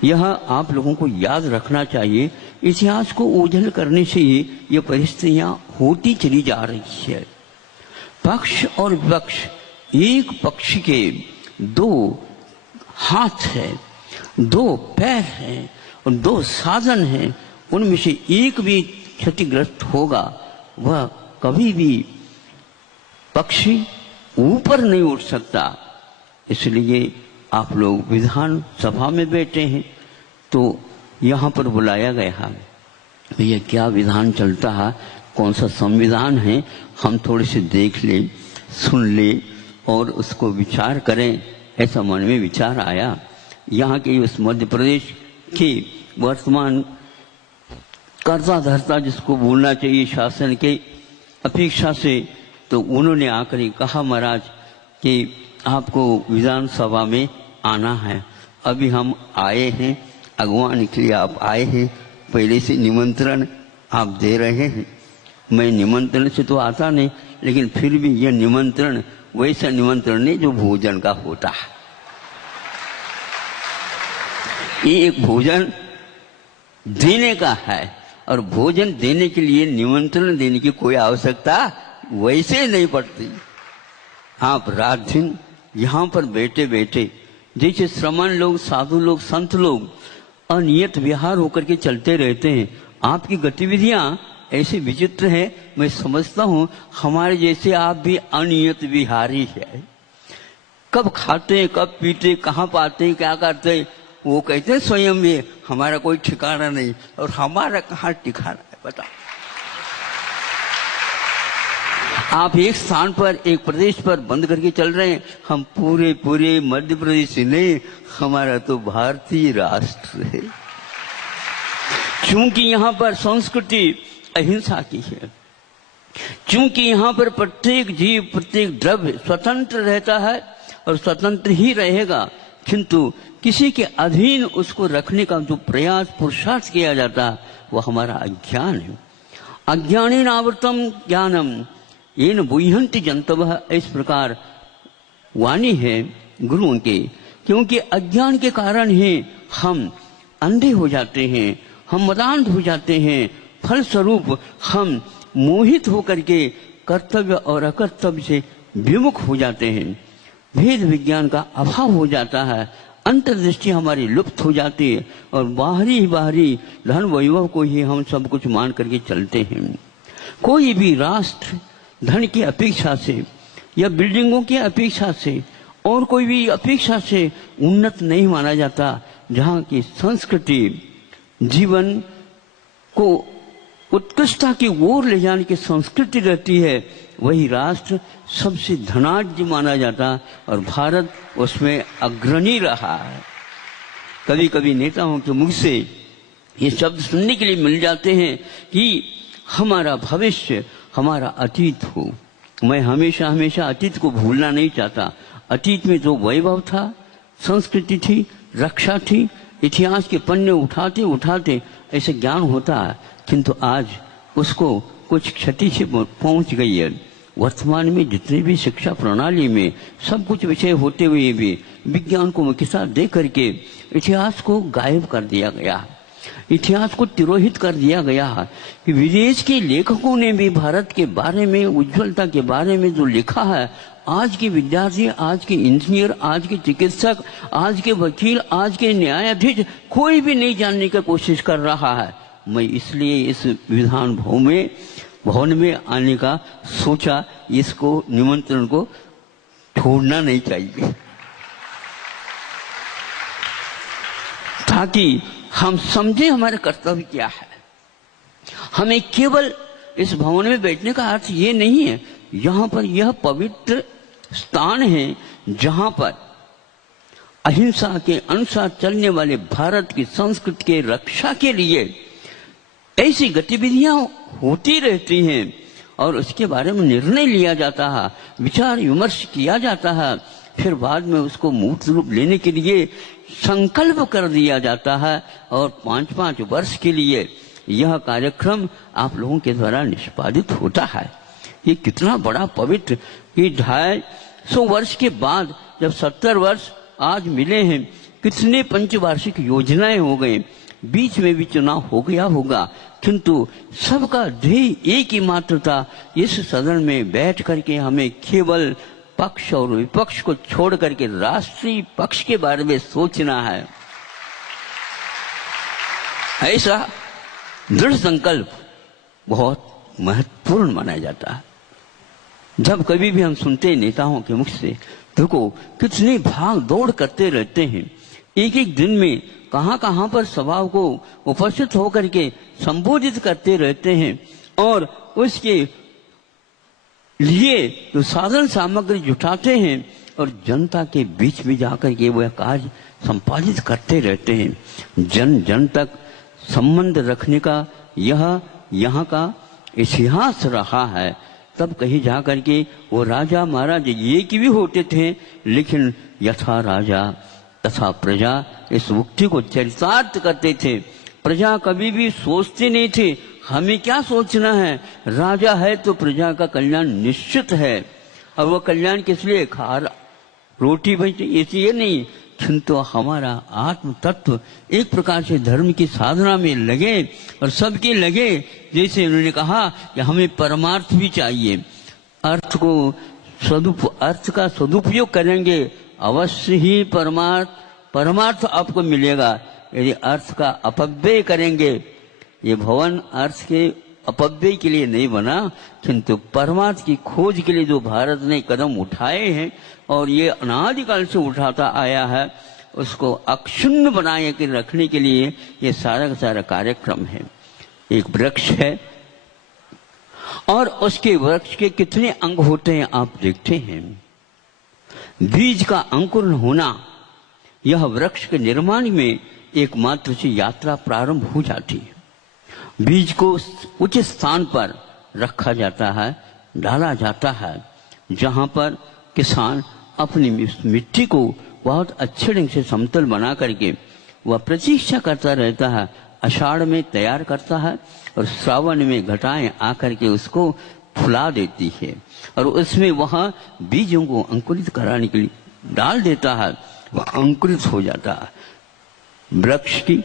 यह आप लोगों को याद रखना चाहिए। इतिहास को ओझल करने से ही ये परिस्थितियां होती चली जा रही है। पक्ष और विपक्ष एक पक्ष के 2 हाथ है, 2 पैर हैं और 2 साधन हैं। उनमें से एक भी क्षतिग्रस्त होगा, वह कभी भी पक्षी ऊपर नहीं उठ सकता। इसलिए आप लोग विधान सभा में बैठे हैं तो यहाँ पर बुलाया गया है, भैया क्या विधान चलता है, कौन सा संविधान है, हम थोड़े से देख ले, सुन ले और उसको विचार करें। ऐसा मन में विचार आया। यहाँ के उस मध्य प्रदेश के वर्तमान कर्ता धर्ता जिसको बोलना चाहिए शासन के अपेक्षा से, तो उन्होंने आकर ही कहा महाराज कि आपको विधानसभा में आना है। अभी हम आए हैं, अगवान के लिए आप आए हैं, पहले से निमंत्रण आप दे रहे हैं। मैं निमंत्रण से तो आता नहीं, लेकिन फिर भी यह निमंत्रण वैसा निमंत्रण नहीं जो भोजन का होता है। ये एक भोजन देने का है और भोजन देने के लिए निमंत्रण देने की कोई आवश्यकता वैसे नहीं पड़ती। आप रात दिन यहाँ पर बैठे बैठे जैसे श्रमण लोग, साधु लोग, संत लोग अनियत विहार होकर के चलते रहते हैं, आपकी गतिविधियां ऐसे विचित्र हैं। मैं समझता हूँ हमारे जैसे आप भी अनियत विहारी है। कब खाते हैं, कब पीते, कहाँ पाते हैं, क्या करते हैं, वो कहते हैं स्वयं में हमारा कोई ठिकाना नहीं, और हमारा कहाँ ठिकाना है बताओ। आप एक स्थान पर, एक प्रदेश पर बंद करके चल रहे हैं। हम पूरे मध्य प्रदेश से नहीं, हमारा तो भारतीय राष्ट्र है। चूंकि यहाँ पर संस्कृति अहिंसा की है, चूंकि यहाँ पर प्रत्येक जीव प्रत्येक द्रव्य स्वतंत्र रहता है और स्वतंत्र ही रहेगा, किंतु किसी के अधीन उसको रखने का जो प्रयास पुरुषार्थ किया जाता है वह हमारा अज्ञान है। अज्ञानेन आवृतम ज्ञानम येन बुह्यन्ति जन्तवः, इस प्रकार वाणी है गुरुओं के। क्योंकि अज्ञान के कारण ही हम अंधे हो जाते हैं, हम मदान्ध हो जाते हैं, फलस्वरूप हम मोहित होकर के कर्तव्य और अकर्तव्य से विमुख हो जाते हैं। भेद विज्ञान का अभाव हो जाता है, अंतर्दृष्टि हमारी लुप्त हो जाती है और बाहरी धन वैभव को ही हम सब कुछ मान करके चलते हैं। कोई भी राष्ट्र धन की अपेक्षा से या बिल्डिंगों की अपेक्षा से और कोई भी अपेक्षा से उन्नत नहीं माना जाता। जहाँ की संस्कृति जीवन को उत्कृष्टता की ओर ले जाने की संस्कृति रहती है, वही राष्ट्र सबसे धनाढ्य माना जाता और भारत उसमें अग्रणी रहा है। कभी कभी नेताओं के मुख से ये शब्द सुनने के लिए मिल जाते हैं कि हमारा भविष्य हमारा अतीत हो। मैं हमेशा हमेशा अतीत को भूलना नहीं चाहता। अतीत में जो वैभव था, संस्कृति थी, रक्षा थी, इतिहास के पन्ने उठाते उठाते ऐसे ज्ञान होता है, किंतु आज उसको कुछ क्षति से पहुंच गई है। वर्तमान में जितनी भी शिक्षा प्रणाली में सब कुछ विषय होते हुए भी विज्ञान को मुख्यता दे करके इतिहास को गायब कर दिया गया, इतिहास को तिरोहित कर दिया गया कि विदेश के लेखकों ने भी भारत के बारे में, उज्ज्वलता के बारे में जो लिखा है, आज के विद्यार्थी, आज के इंजीनियर, आज के चिकित्सक, आज के वकील, आज के न्यायाधीश कोई भी नहीं जानने की कोशिश कर रहा है। मैं इसलिए इस विधान भवन में आने का सोचा, इसको निमंत्रण को छोड़ना नहीं चाहिए, ताकि हम समझे हमारे कर्तव्य क्या है। हमें केवल इस भवन में बैठने का अर्थ ये नहीं है, यहाँ पर यह पवित्र स्थान है जहाँ पर अहिंसा के अनुसार चलने वाले भारत की संस्कृति के रक्षा के लिए ऐसी गतिविधियां होती रहती हैं और उसके बारे में निर्णय लिया जाता है, विचार विमर्श किया जाता है, फिर बाद में उसको मूर्त रूप लेने के लिए संकल्प कर दिया जाता है और 5-5 वर्ष के लिए यह कार्यक्रम आप लोगों के द्वारा निष्पादित होता है। ये कितना बड़ा पवित्र, ये 250 वर्ष के बाद जब 70 वर्ष आज मिले हैं, कितने पंचवार्षिक योजनाएं हो गए, बीच में भी चुनाव हो गया होगा, किंतु सबका ध्येय एक ही मात्र था, इस सदन में बैठ करके हमें केवल पक्ष और विपक्ष को छोड़ करके राष्ट्रीय पक्ष के बारे में सोचना है। ऐसा दृढ़ संकल्प बहुत महत्वपूर्ण माना जाता है। जब कभी भी हम सुनते हैं नेताओं के मुख से, देखो कितनी भाग दौड़ करते रहते हैं, एक एक दिन में कहां पर सभा को उपस्थित होकर के संबोधित करते रहते हैं और उसके लिए जो साधन सामग्री जुटाते हैं और जनता के बीच में जाकर के वह कार्य संपादित करते रहते हैं। जन जन तक संबंध रखने का यह यहाँ का इतिहास रहा है। तब कहीं जाकर के वो राजा महाराज ये कि भी होते थे, लेकिन यथा राजा तथा प्रजा इस उक्ति को चरितार्थ करते थे। प्रजा कभी भी सोचते नहीं थे हमें क्या सोचना है, राजा है तो प्रजा का कल्याण निश्चित है। और वो कल्याण किस लिए, खा रोटी भाई इसलिए नहीं, किंतु हमारा आत्म तत्व एक प्रकार से धर्म की साधना में लगे और सबके लगे। जैसे उन्होंने कहा कि हमें परमार्थ भी चाहिए, अर्थ का सदुपयोग करेंगे अवश्य ही परमार्थ आपको मिलेगा। यदि अर्थ का अपव्यय करेंगे, ये भवन अर्थ के अपव्यय के लिए नहीं बना, किंतु परमार्थ की खोज के लिए जो भारत ने कदम उठाए हैं और ये अनादिकाल से उठाता आया है, उसको अक्षुण्ण बनाए के रखने के लिए ये सारा का सारा कार्यक्रम है। एक वृक्ष है और उसके वृक्ष के कितने अंग होते हैं आप देखते हैं। बीज का अंकुरण होना, यह वृक्ष के निर्माण में एकमात्र से यात्रा प्रारंभ हो जाती है। बीज को उचित स्थान पर रखा जाता है, डाला जाता है, जहां पर किसान अपनी मिट्टी को बहुत अच्छे ढंग से समतल बना करके वह प्रतीक्षा करता रहता है। आषाढ़ में तैयार करता है और श्रावण में घटाएं आकर के उसको फुला देती है और उसमें वह बीजों को अंकुरित कराने के लिए डाल देता है, वह अंकुरित हो जाता है। वृक्ष की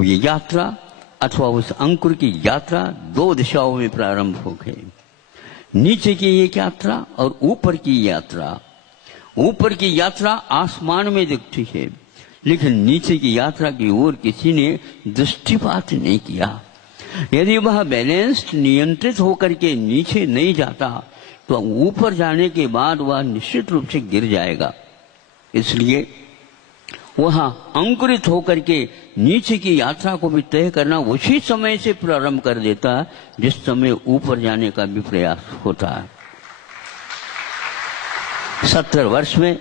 ये यात्रा अथवा उस अंकुर की यात्रा दो दिशाओं में प्रारंभ हो गई, नीचे की एक यात्रा और ऊपर की यात्रा। ऊपर की यात्रा आसमान में दिखती है, लेकिन नीचे की यात्रा की ओर किसी ने दृष्टिपात नहीं किया। यदि वह बैलेंस्ड नियंत्रित होकर के नीचे नहीं जाता तो ऊपर जाने के बाद वह निश्चित रूप से गिर जाएगा। इसलिए वह अंकुरित होकर के नीचे की यात्रा को भी तय करना उसी समय से प्रारंभ कर देता है जिस समय ऊपर जाने का भी प्रयास होता है। 70 वर्ष में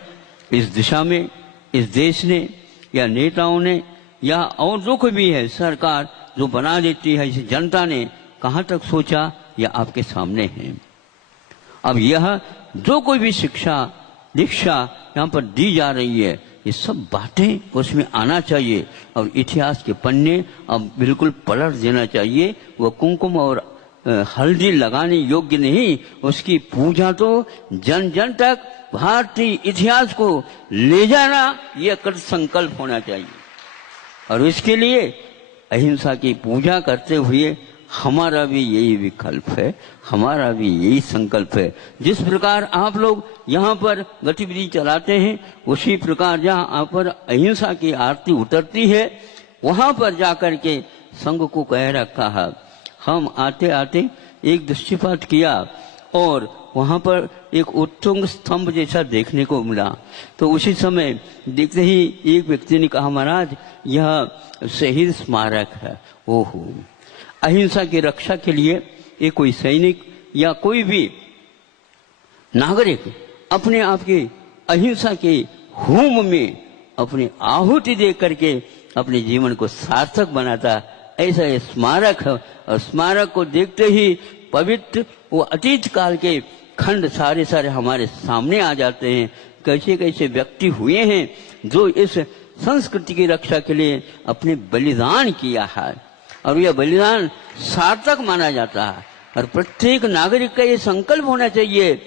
इस दिशा में इस देश ने या नेताओं ने या और जो कोई भी है सरकार जो बना देती है, इस जनता ने कहां तक सोचा यह आपके सामने है। अब यह जो कोई भी शिक्षा दीक्षा यहाँ पर दी जा रही है, ये सब बातें उसमें आना चाहिए और इतिहास के पन्ने अब बिल्कुल पलट देना चाहिए। वह कुमकुम और हल्दी लगाने योग्य नहीं, उसकी पूजा तो जन जन तक भारतीय इतिहास को ले जाना यह कृत संकल्प होना चाहिए। और इसके लिए अहिंसा की पूजा करते हुए हमारा भी यही विकल्प है, हमारा भी यही संकल्प है। जिस प्रकार आप लोग यहाँ पर गतिविधि चलाते हैं, उसी प्रकार जहाँ पर अहिंसा की आरती उतरती है, वहां पर जाकर के संघ को कह रखा है। हम आते आते एक दृष्टिपात किया और वहां पर एक उत्तुंग स्तंभ जैसा देखने को मिला, तो उसी समय देखते ही एक व्यक्ति ने कहा, महाराज यह शहीद स्मारक है। ओहो, अहिंसा की रक्षा के लिए एक कोई सैनिक या कोई भी नागरिक अपने आप के अहिंसा के होम में अपनी आहुति दे करके अपने जीवन को सार्थक बनाता, ऐसा ये स्मारक है। और स्मारक को देखते ही पवित्र वो अतीत काल के खंड सारे सारे हमारे सामने आ जाते हैं। कैसे कैसे व्यक्ति हुए हैं जो इस संस्कृति की रक्षा के लिए अपने बलिदान किया है और यह बलिदान सार्थक माना जाता है। और प्रत्येक नागरिक का ये संकल्प होना चाहिए,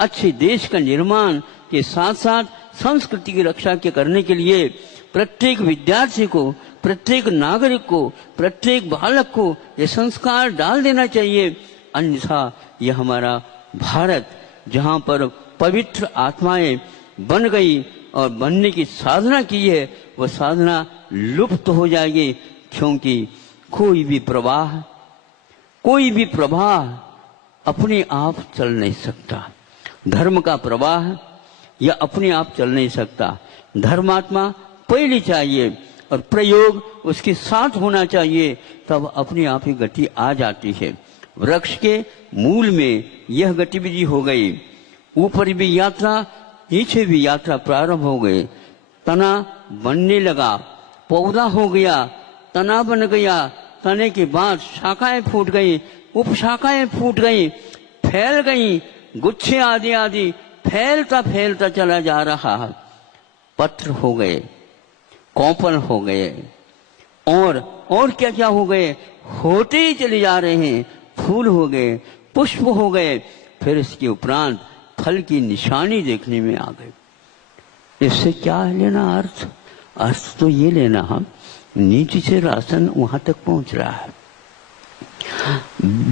अच्छे देश का निर्माण के साथ साथ संस्कृति की रक्षा के करने के लिए प्रत्येक विद्यार्थी को, प्रत्येक नागरिक को, प्रत्येक बालक को ये संस्कार डाल देना चाहिए। अन्यथा यह हमारा भारत जहाँ पर पवित्र आत्माएं बन गई और बनने की साधना की है, वह साधना लुप्त हो जाएगी, क्योंकि कोई भी प्रवाह अपने आप चल नहीं सकता। धर्म का प्रवाह यह अपने आप चल नहीं सकता। धर्मात्मा पहले चाहिए और प्रयोग उसके साथ होना चाहिए, तब अपने आप ही गति आ जाती है। वृक्ष के मूल में यह गतिविधि हो गई, ऊपर भी यात्रा नीचे भी यात्रा प्रारंभ हो गई। तना बनने लगा, पौधा हो गया, तना बन गया, तने के बाद शाखाएं फूट गई, उपशाखाएं फूट गई, फैल गई, गुच्छे आदि आदि फैलता फैलता चला जा रहा है। पत्र हो गए, कौपल हो गए और क्या क्या हो गए, होते ही चले जा रहे हैं। फूल हो गए, पुष्प हो गए, फिर इसके उपरांत फल की निशानी देखने में आ गई। इससे क्या लेना अर्थ तो ये लेना हम नीचे से राशन वहां तक पहुंच रहा है।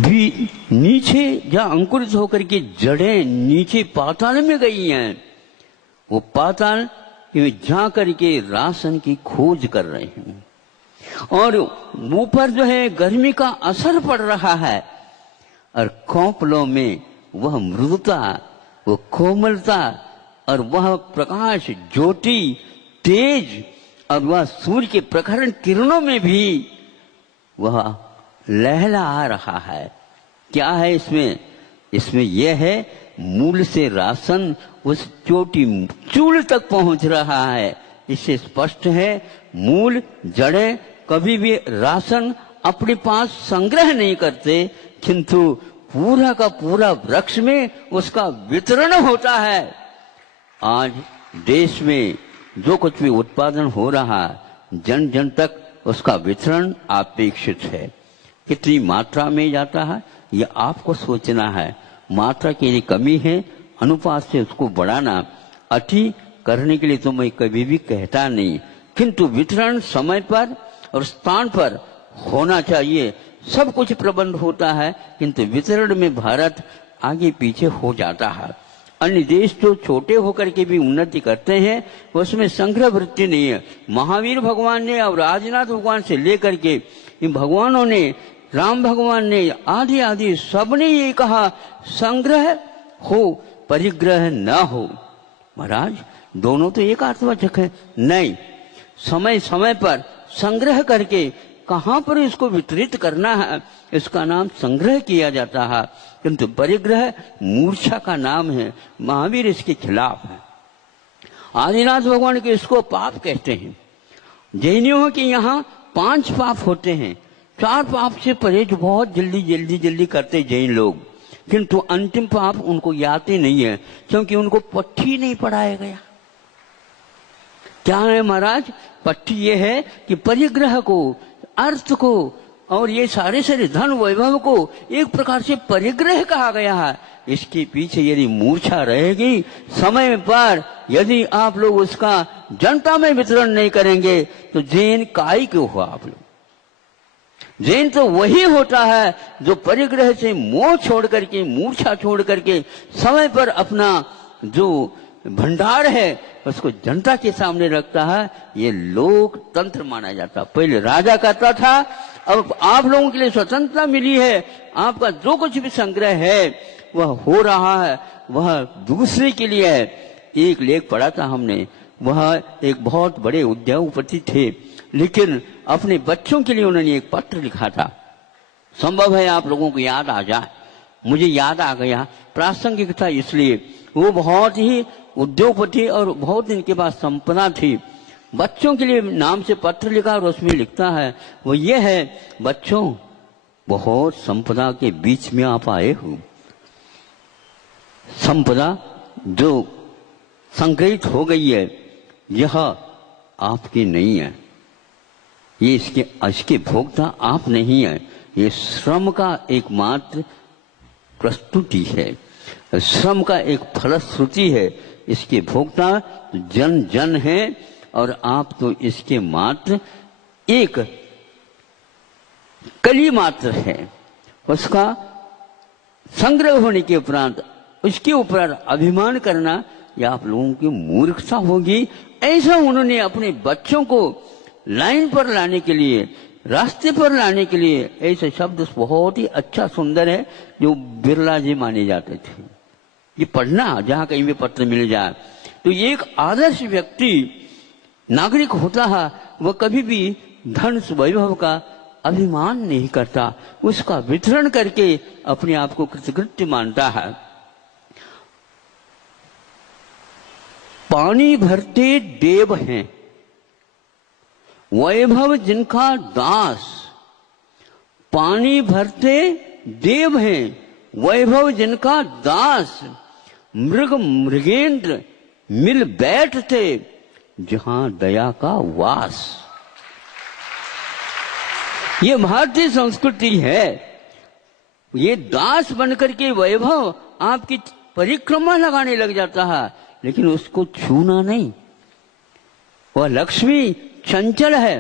भी नीचे जहां अंकुरित होकर के जड़ें नीचे पाताल में गई हैं, वो पाताल जा करके राशन की खोज कर रहे हैं और ऊपर जो है गर्मी का असर पड़ रहा है और कौपलों में वह मृदुता, वो कोमलता और वह प्रकाश, ज्योति, तेज और वह सूर्य के प्रखर किरणों में भी वह लहला आ रहा है। क्या है इसमें? इसमें यह है मूल से राशन उस चोटी चूल तक पहुंच रहा है। इससे स्पष्ट है मूल जड़ें कभी भी राशन अपने पास संग्रह नहीं करते, किंतु पूरा का पूरा वृक्ष में उसका वितरण होता है। आज देश में जो कुछ भी उत्पादन हो रहा है, जन जन तक उसका वितरण अपेक्षित है। कितनी मात्रा में जाता है ये आपको सोचना है। मात्रा की यदि कमी है, अनुपात से उसको बढ़ाना, अति करने के लिए तो मैं कभी भी कहता नहीं, किंतु वितरण समय पर और स्थान पर होना चाहिए। सब कुछ प्रबंध होता है, किंतु वितरण में भारत आगे पीछे हो जाता है। अन्य देश जो छोटे होकर के भी उन्नति करते हैं, उसमें संग्रह वृत्ति नहीं है। महावीर भगवान ने और राजनाथ भगवान से लेकर के इन भगवानों ने, राम भगवान ने, आदि आदि सबने ये कहा संग्रह हो, परिग्रह न हो। महाराज दोनों तो एक अर्थवाचक है नहीं। समय समय पर संग्रह करके कहां पर इसको वितरित करना है, इसका नाम संग्रह किया जाता है, किंतु परिग्रह मूर्छा का नाम है। महावीर इसके खिलाफ है। आदिनाथ भगवान के इसको पाप कहते हैं। जैनियों के यहाँ 5 पाप होते हैं। 4 पाप से परहेज बहुत जल्दी करते जैन लोग, किंतु अंतिम पाप उनको याद ही नहीं है, क्योंकि उनको पट्टी नहीं पढ़ाया गया। क्या है महाराज? पट्टी ये है कि परिग्रह को, अर्थ को और ये सारे धन वैभव को एक प्रकार से परिग्रह कहा गया है। इसके पीछे यदि मूर्छा रहेगी, समय पर यदि आप लोग उसका जनता में वितरण नहीं करेंगे तो जैन काय क्यों हो आप लोग? जैन तो वही होता है जो परिग्रह से मोह छोड़ करके, मूर्छा छोड़ करके समय पर अपना जो भंडार है उसको जनता के सामने रखता है। ये लोकतंत्र माना जाता। पहले राजा करता था, अब आप लोगों के लिए स्वतंत्रता मिली है। आपका जो कुछ भी संग्रह है वह हो रहा है, वह दूसरे के लिए है। एक लेख पढ़ा था हमने, वह एक बहुत बड़े उद्योगपति थे, लेकिन अपने बच्चों के लिए उन्होंने एक पत्र लिखा था। संभव है आप लोगों को याद आ जाए, मुझे याद आ गया, प्रासंगिक था इसलिए। वो बहुत ही उद्योगपति और बहुत इनके पास संपदा थी। बच्चों के लिए नाम से पत्र लिखा और उसमें लिखता है वो ये है, बच्चों बहुत संपदा के बीच में आप आए हो। संपदा जो संग्रहित हो गई है यह आपकी नहीं है, ये इसके भोक्ता आप नहीं है। ये श्रम का एकमात्र प्रस्तुति है, श्रम का एक फलश्रुति है। इसके भोक्ता जन जन है और आप तो इसके मात्र एक कली मात्र है। उसका संग्रह होने के उपरांत उसके ऊपर अभिमान करना यह आप लोगों की मूर्खता होगी। ऐसा उन्होंने अपने बच्चों को लाइन पर लाने के लिए, रास्ते पर लाने के लिए, ऐसे शब्द बहुत ही अच्छा सुंदर है जो बिरला जी माने जाते थे। ये पढ़ना जहां कहीं भी पत्र मिल जाए तो एक आदर्श व्यक्ति नागरिक होता है, वह कभी भी धन वैभव का अभिमान नहीं करता, उसका वितरण करके अपने आप को कृतकृत्य मानता है। पानी भरते देव हैं, वैभव जिनका दास। पानी भरते देव हैं, वैभव जिनका दास। मृग मृगेंद्र मिल बैठते, जहां दया का वास। ये भारतीय संस्कृति है। ये दास बनकर के वैभव आपकी परिक्रमा लगाने लग जाता है, लेकिन उसको छूना नहीं। वह लक्ष्मी चंचल है,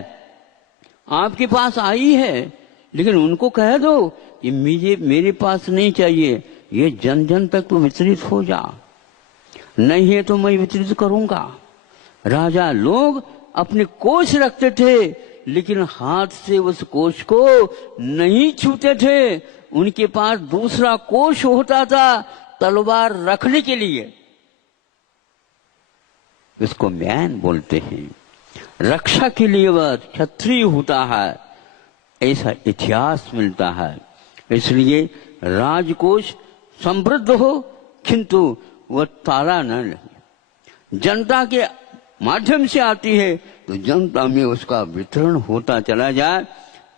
आपके पास आई है, लेकिन उनको कह दो कि मेरे पास नहीं चाहिए, ये जन जन तक तो वितरित हो जा, नहीं है तो मैं वितरित करूंगा। राजा लोग अपने कोष रखते थे, लेकिन हाथ से उस कोष को नहीं छूते थे। उनके पास दूसरा कोष होता था तलवार रखने के लिए, इसको म्यान बोलते हैं। रक्षा के लिए वह क्षत्रिय होता है, ऐसा इतिहास मिलता है। इसलिए राजकोष समृद्ध हो, किंतु वह ताला न लगे। जनता के माध्यम से आती है तो जनता में उसका वितरण होता चला जाए।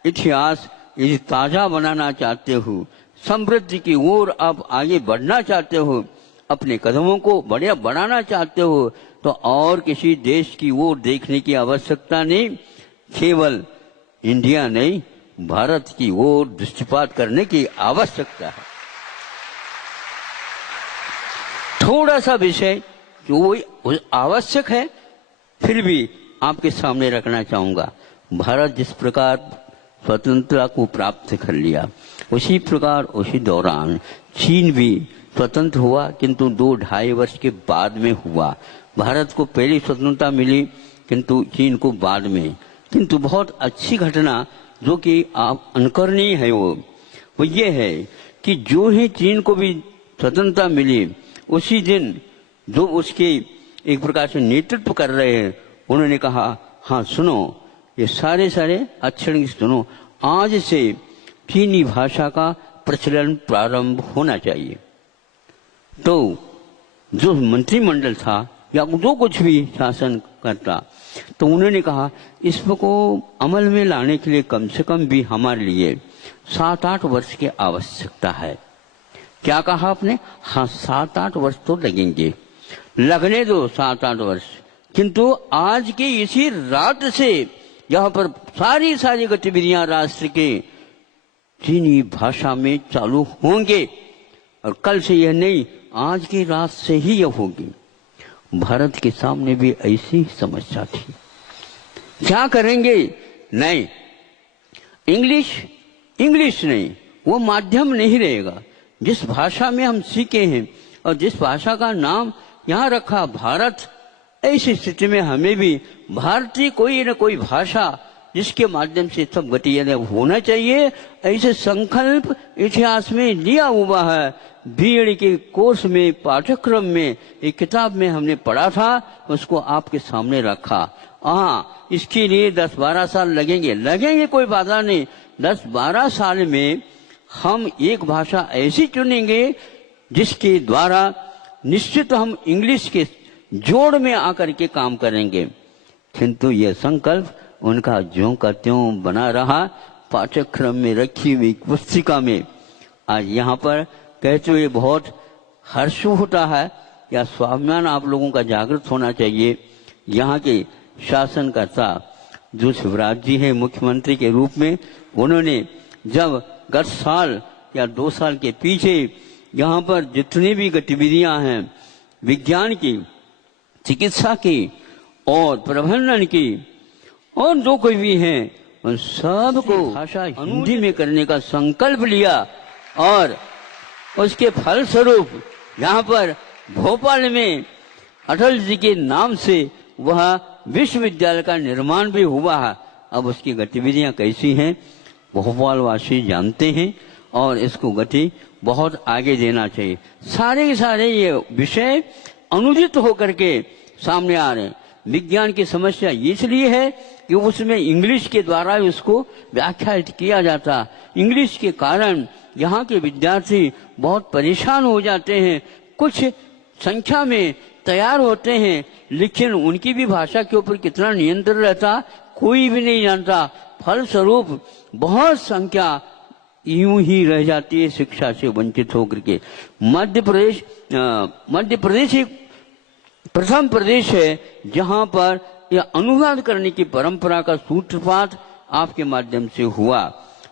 इतिहास यदि ताजा बनाना चाहते हो, समृद्धि की ओर आप आगे बढ़ना चाहते हो, अपने कदमों को बढ़ाना चाहते हो, तो और किसी देश की ओर देखने की आवश्यकता नहीं, केवल इंडिया नहीं, भारत की ओर दृष्टिपात करने की आवश्यकता है। थोड़ा सा विषय जो वो आवश्यक है फिर भी आपके सामने रखना चाहूंगा। भारत जिस प्रकार स्वतंत्रता को प्राप्त कर लिया, उसी प्रकार उसी दौरान चीन भी स्वतंत्र हुआ, किंतु 2-2.5 वर्ष के बाद में हुआ। भारत को पहली स्वतंत्रता मिली, किंतु चीन को बाद में। किंतु बहुत अच्छी घटना जो कि आप अनुकरणीय है वो ये है कि जो ही चीन को भी स्वतंत्रता मिली, उसी दिन जो उसके एक प्रकार से नेतृत्व कर रहे हैं, उन्होंने कहा हाँ सुनो, ये सारे अक्षर सुनो, आज से चीनी भाषा का प्रचलन प्रारंभ होना चाहिए। तो जो मंत्रिमंडल था या जो कुछ भी शासन करता, तो उन्होंने कहा इसको अमल में लाने के लिए कम से कम भी हमारे लिए 7-8 वर्ष की आवश्यकता है। क्या कहा आपने? हाँ 7-8 वर्ष तो लगेंगे, लगने दो 7-8 वर्ष। किंतु आज की इसी रात से यहाँ पर सारी गतिविधियां राष्ट्र के चीनी भाषा में चालू होंगे, और कल से यह नहीं, आज की रात से ही यह होगी। भारत के सामने भी ऐसी ही समस्या थी, क्या करेंगे? नहीं, इंग्लिश नहीं, वो माध्यम नहीं रहेगा। जिस भाषा में हम सीखे हैं और जिस भाषा का नाम यहाँ रखा भारत, ऐसी स्थिति में हमें भी भारतीय कोई न कोई भाषा जिसके माध्यम से सब गतिविधियां होना चाहिए, ऐसे संकल्प इतिहास में लिया हुआ है। बीएड के कोर्स में, पाठ्यक्रम में, एक किताब में हमने पढ़ा था, उसको आपके सामने रखा। हाँ, इसके लिए 10-12 साल लगेंगे, कोई बाधा नहीं। 10-12 साल में हम एक भाषा ऐसी चुनेंगे जिसके द्वारा निश्चित हम इंग्लिश के जोड़ में आकर के काम करेंगे। किंतु यह संकल्प उनका ज्यों का त्यों बना रहा, पाठ्यक्रम में रखी हुई पुस्तिका में। आज यहाँ पर कहते हुए बहुत हर्ष होता है, या स्वाभिमान आप लोगों का जागृत होना चाहिए। यहाँ के शासनकर्ता जो शिवराज जी हैं मुख्यमंत्री के रूप में, उन्होंने जब गत साल या 2 साल के पीछे यहाँ पर जितनी भी गतिविधियां हैं, विज्ञान की, चिकित्सा की और प्रबंधन की और जो कोई भी हैं, उन सब को भाषा हिंदी में करने का संकल्प लिया, और उसके फलस्वरूप यहाँ पर भोपाल में अटल जी के नाम से वह विश्वविद्यालय का निर्माण भी हुआ है। अब उसकी गतिविधियां कैसी हैं भोपाल वासी जानते हैं, और इसको गति बहुत आगे देना चाहिए। सारे के सारे ये विषय अनुदित होकर के सामने आ रहे हैं। विज्ञान की समस्या इसलिए है कि उसमें इंग्लिश के द्वारा उसको व्याख्यायित किया जाता। इंग्लिश के कारण यहाँ के विद्यार्थी बहुत परेशान हो जाते हैं। कुछ संख्या में तैयार होते हैं, लेकिन उनकी भी भाषा के ऊपर कितना नियंत्रण रहता कोई भी नहीं जानता। फलस्वरूप बहुत संख्या यूं ही रह जाती है शिक्षा से वंचित होकर के। मध्य प्रदेश एक प्रथम प्रदेश है जहां पर यह अनुवाद करने की परंपरा का सूत्रपात आपके माध्यम से हुआ।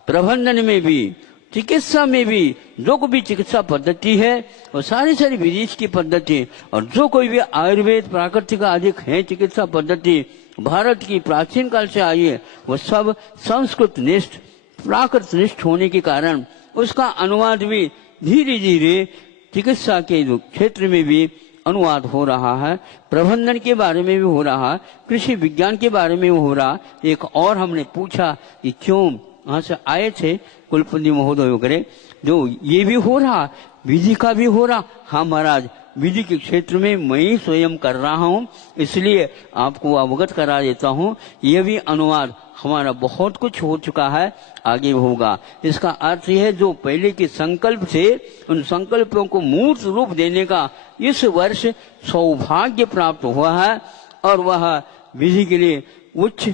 प्रबंधन में भी, चिकित्सा में भी, जो कोई भी चिकित्सा पद्धति है और सारी विदेश की पद्धति, और जो कोई भी आयुर्वेद प्राकृतिक अधिक है चिकित्सा पद्धति भारत की प्राचीन काल से आई है, वह सब संस्कृत निष्ठ प्राकृत निष्ठ होने के कारण उसका अनुवाद भी धीरे धीरे चिकित्सा के क्षेत्र में भी अनुवाद हो रहा है। प्रबंधन के बारे में भी हो रहा है, कृषि विज्ञान के बारे में हो रहा। एक और हमने पूछा कि क्यों वहां से आए थे कुलपति महोदय वगैरह, जो ये भी हो रहा, विधि का भी हो रहा। हाँ महाराज, विधि के क्षेत्र में मैं ही स्वयं कर रहा हूँ, इसलिए आपको अवगत करा देता हूँ। ये भी अनुवाद हमारा बहुत कुछ हो चुका है, आगे होगा। इसका अर्थ यह है जो पहले के संकल्प थे, उन संकल्पों को मूर्त रूप देने का इस वर्ष सौभाग्य प्राप्त हुआ है, और वह विधि के लिए उच्च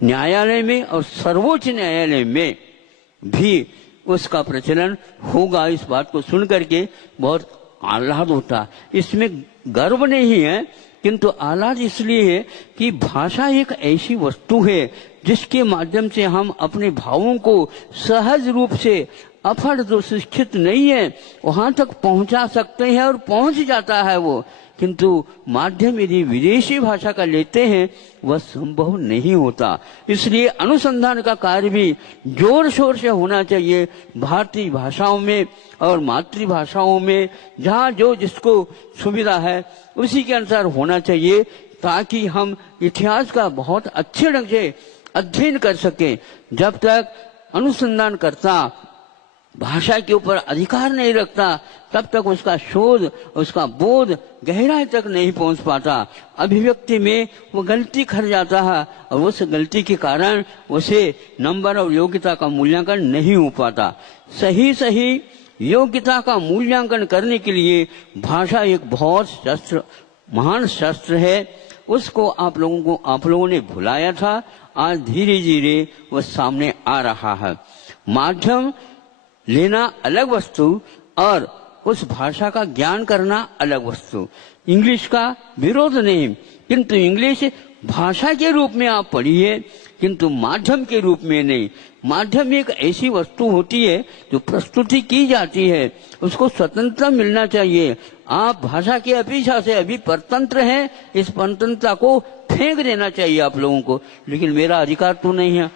न्यायालय में और सर्वोच्च न्यायालय में भी उसका प्रचलन होगा। इस बात को सुन करके बहुत आह्लाद होता। इसमें गर्व नहीं है, किंतु आह्लाद इसलिए है कि भाषा एक ऐसी वस्तु है जिसके माध्यम से हम अपने भावों को सहज रूप से, अफर जो शिक्षित नहीं है वहां तक पहुंचा सकते हैं और पहुंच जाता है वो। किंतु माध्यम यदि विदेशी भाषा का लेते हैं वह संभव नहीं होता। इसलिए अनुसंधान का कार्य भी जोर शोर से होना चाहिए भारतीय भाषाओं में और मातृभाषाओं में, जहाँ जो जिसको सुविधा है उसी के अनुसार होना चाहिए, ताकि हम इतिहास का बहुत अच्छे ढंग से अध्ययन कर सकें। जब तक अनुसंधानकर्ता भाषा के ऊपर अधिकार नहीं रखता तब तक उसका शोध, उसका बोध गहराई तक नहीं पहुंच पाता। अभिव्यक्ति में वो गलती कर जाता है और उस गलती के कारण उसे नंबर और योग्यता का मूल्यांकन नहीं हो पाता। सही योग्यता का मूल्यांकन करने के लिए भाषा एक बहुत महान शस्त्र है। उसको आप लोगों ने भुलाया था, आज धीरे धीरे वह सामने आ रहा है। माध्यम लेना अलग वस्तु और उस भाषा का ज्ञान करना अलग वस्तु। इंग्लिश का विरोध नहीं, किंतु इंग्लिश भाषा के रूप में आप पढ़िए, किंतु माध्यम के रूप में नहीं। माध्यम एक ऐसी वस्तु होती है जो प्रस्तुति की जाती है, उसको स्वतंत्रता मिलना चाहिए। आप भाषा की अपेक्षा से अभी परतंत्र हैं, इस परतंत्रता को फेंक देना चाहिए आप लोगों को। लेकिन मेरा अधिकार तो नहीं है।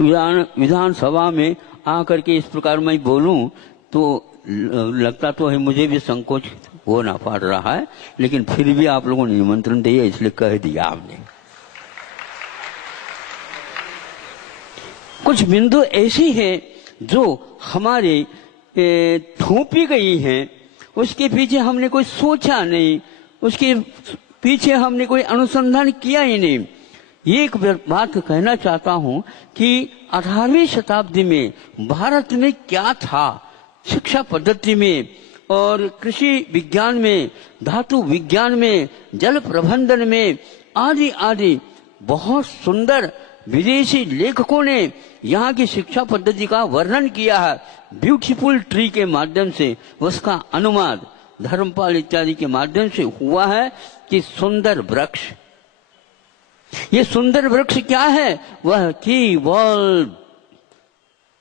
विधानसभा में आकर के इस प्रकार मैं बोलूं तो लगता तो है मुझे भी संकोच होना पड़ रहा है, लेकिन फिर भी आप लोगों ने निमंत्रण दिया इसलिए कह दिया आपने। कुछ बिंदु ऐसी हैं जो हमारे थोपी गई हैं, उसके पीछे हमने कोई सोचा नहीं, उसके पीछे हमने कोई अनुसंधान किया ही नहीं। एक बात कहना चाहता हूं कि 18वीं शताब्दी में भारत में क्या था, शिक्षा पद्धति में और कृषि विज्ञान में, धातु विज्ञान में, जल प्रबंधन में आदि आदि बहुत सुंदर विदेशी लेखकों ने यहाँ की शिक्षा पद्धति का वर्णन किया है। ब्यूटीफुल ट्री के माध्यम से उसका अनुवाद धर्मपाल इत्यादि के माध्यम से हुआ है कि सुंदर वृक्ष। ये सुंदर वृक्ष क्या है? वह केवल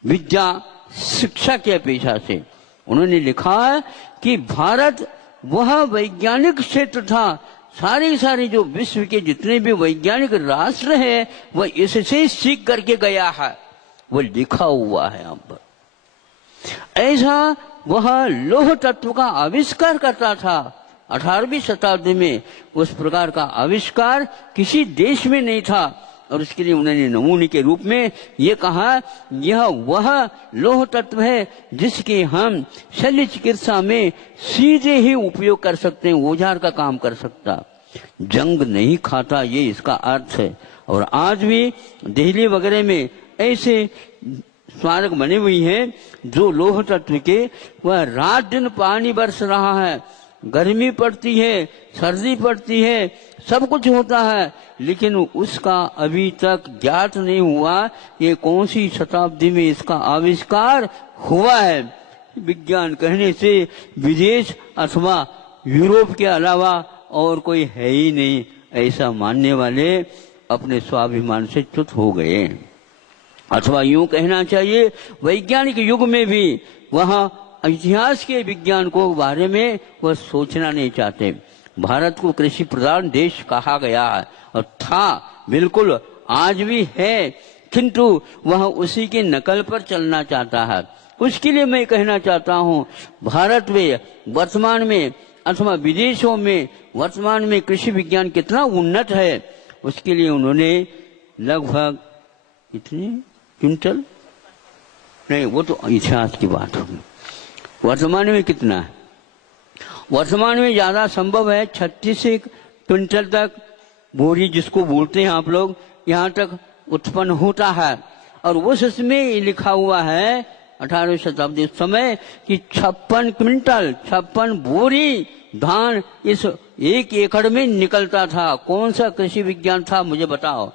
विद्या शिक्षा के अपेक्षा से। उन्होंने लिखा है कि भारत वह वैज्ञानिक क्षेत्र था, सारे जो विश्व के जितने भी वैज्ञानिक राष्ट्र हैं वह इससे सीख करके गया है, वो लिखा हुआ है यहाँ पर। ऐसा वह लौह तत्व का आविष्कार करता था 18वीं शताब्दी में। उस प्रकार का आविष्कार किसी देश में नहीं था और उसके लिए उन्होंने नमूने के रूप में ये कहा, यह वह लौह तत्व है जिसके हम शल्य चिकित्सा में सीधे ही उपयोग कर सकते हैं, औजार का काम कर सकता, जंग नहीं खाता, ये इसका अर्थ है। और आज भी दिल्ली वगैरह में ऐसे स्मारक बने हुई हैं जो लौह तत्व के, वह रात दिन पानी बरस रहा है, गर्मी पड़ती है, सर्दी पड़ती है, सब कुछ होता है, लेकिन उसका अभी तक ज्ञात नहीं हुआ ये कौन सी शताब्दी में इसका आविष्कार हुआ है। विज्ञान कहने से विदेश अथवा यूरोप के अलावा और कोई है ही नहीं, ऐसा मानने वाले अपने स्वाभिमान से च्युत हो गए। अथवा यूं कहना चाहिए वैज्ञानिक युग में भी वहां इतिहास के विज्ञान को बारे में वह सोचना नहीं चाहते। भारत को कृषि प्रधान देश कहा गया है और था, बिल्कुल आज भी है, किंतु वह उसी के नकल पर चलना चाहता है। उसके लिए मैं कहना चाहता हूं, भारत में वर्तमान में अथवा विदेशों में वर्तमान में कृषि विज्ञान कितना उन्नत है, उसके लिए उन्होंने लगभग इतने क्विंटल नहीं, वो तो इतिहास की बात होगी। वर्तमान में कितना है? वर्तमान में ज्यादा संभव है 36 क्विंटल तक बोरी जिसको बोलते हैं आप लोग, यहाँ तक उत्पन्न होता है। और उस इसमें लिखा हुआ है 18वीं शताब्दी उस समय कि 56 क्विंटल 56 बोरी धान इस 1 एकड़ में निकलता था। कौन सा कृषि विज्ञान था मुझे बताओ।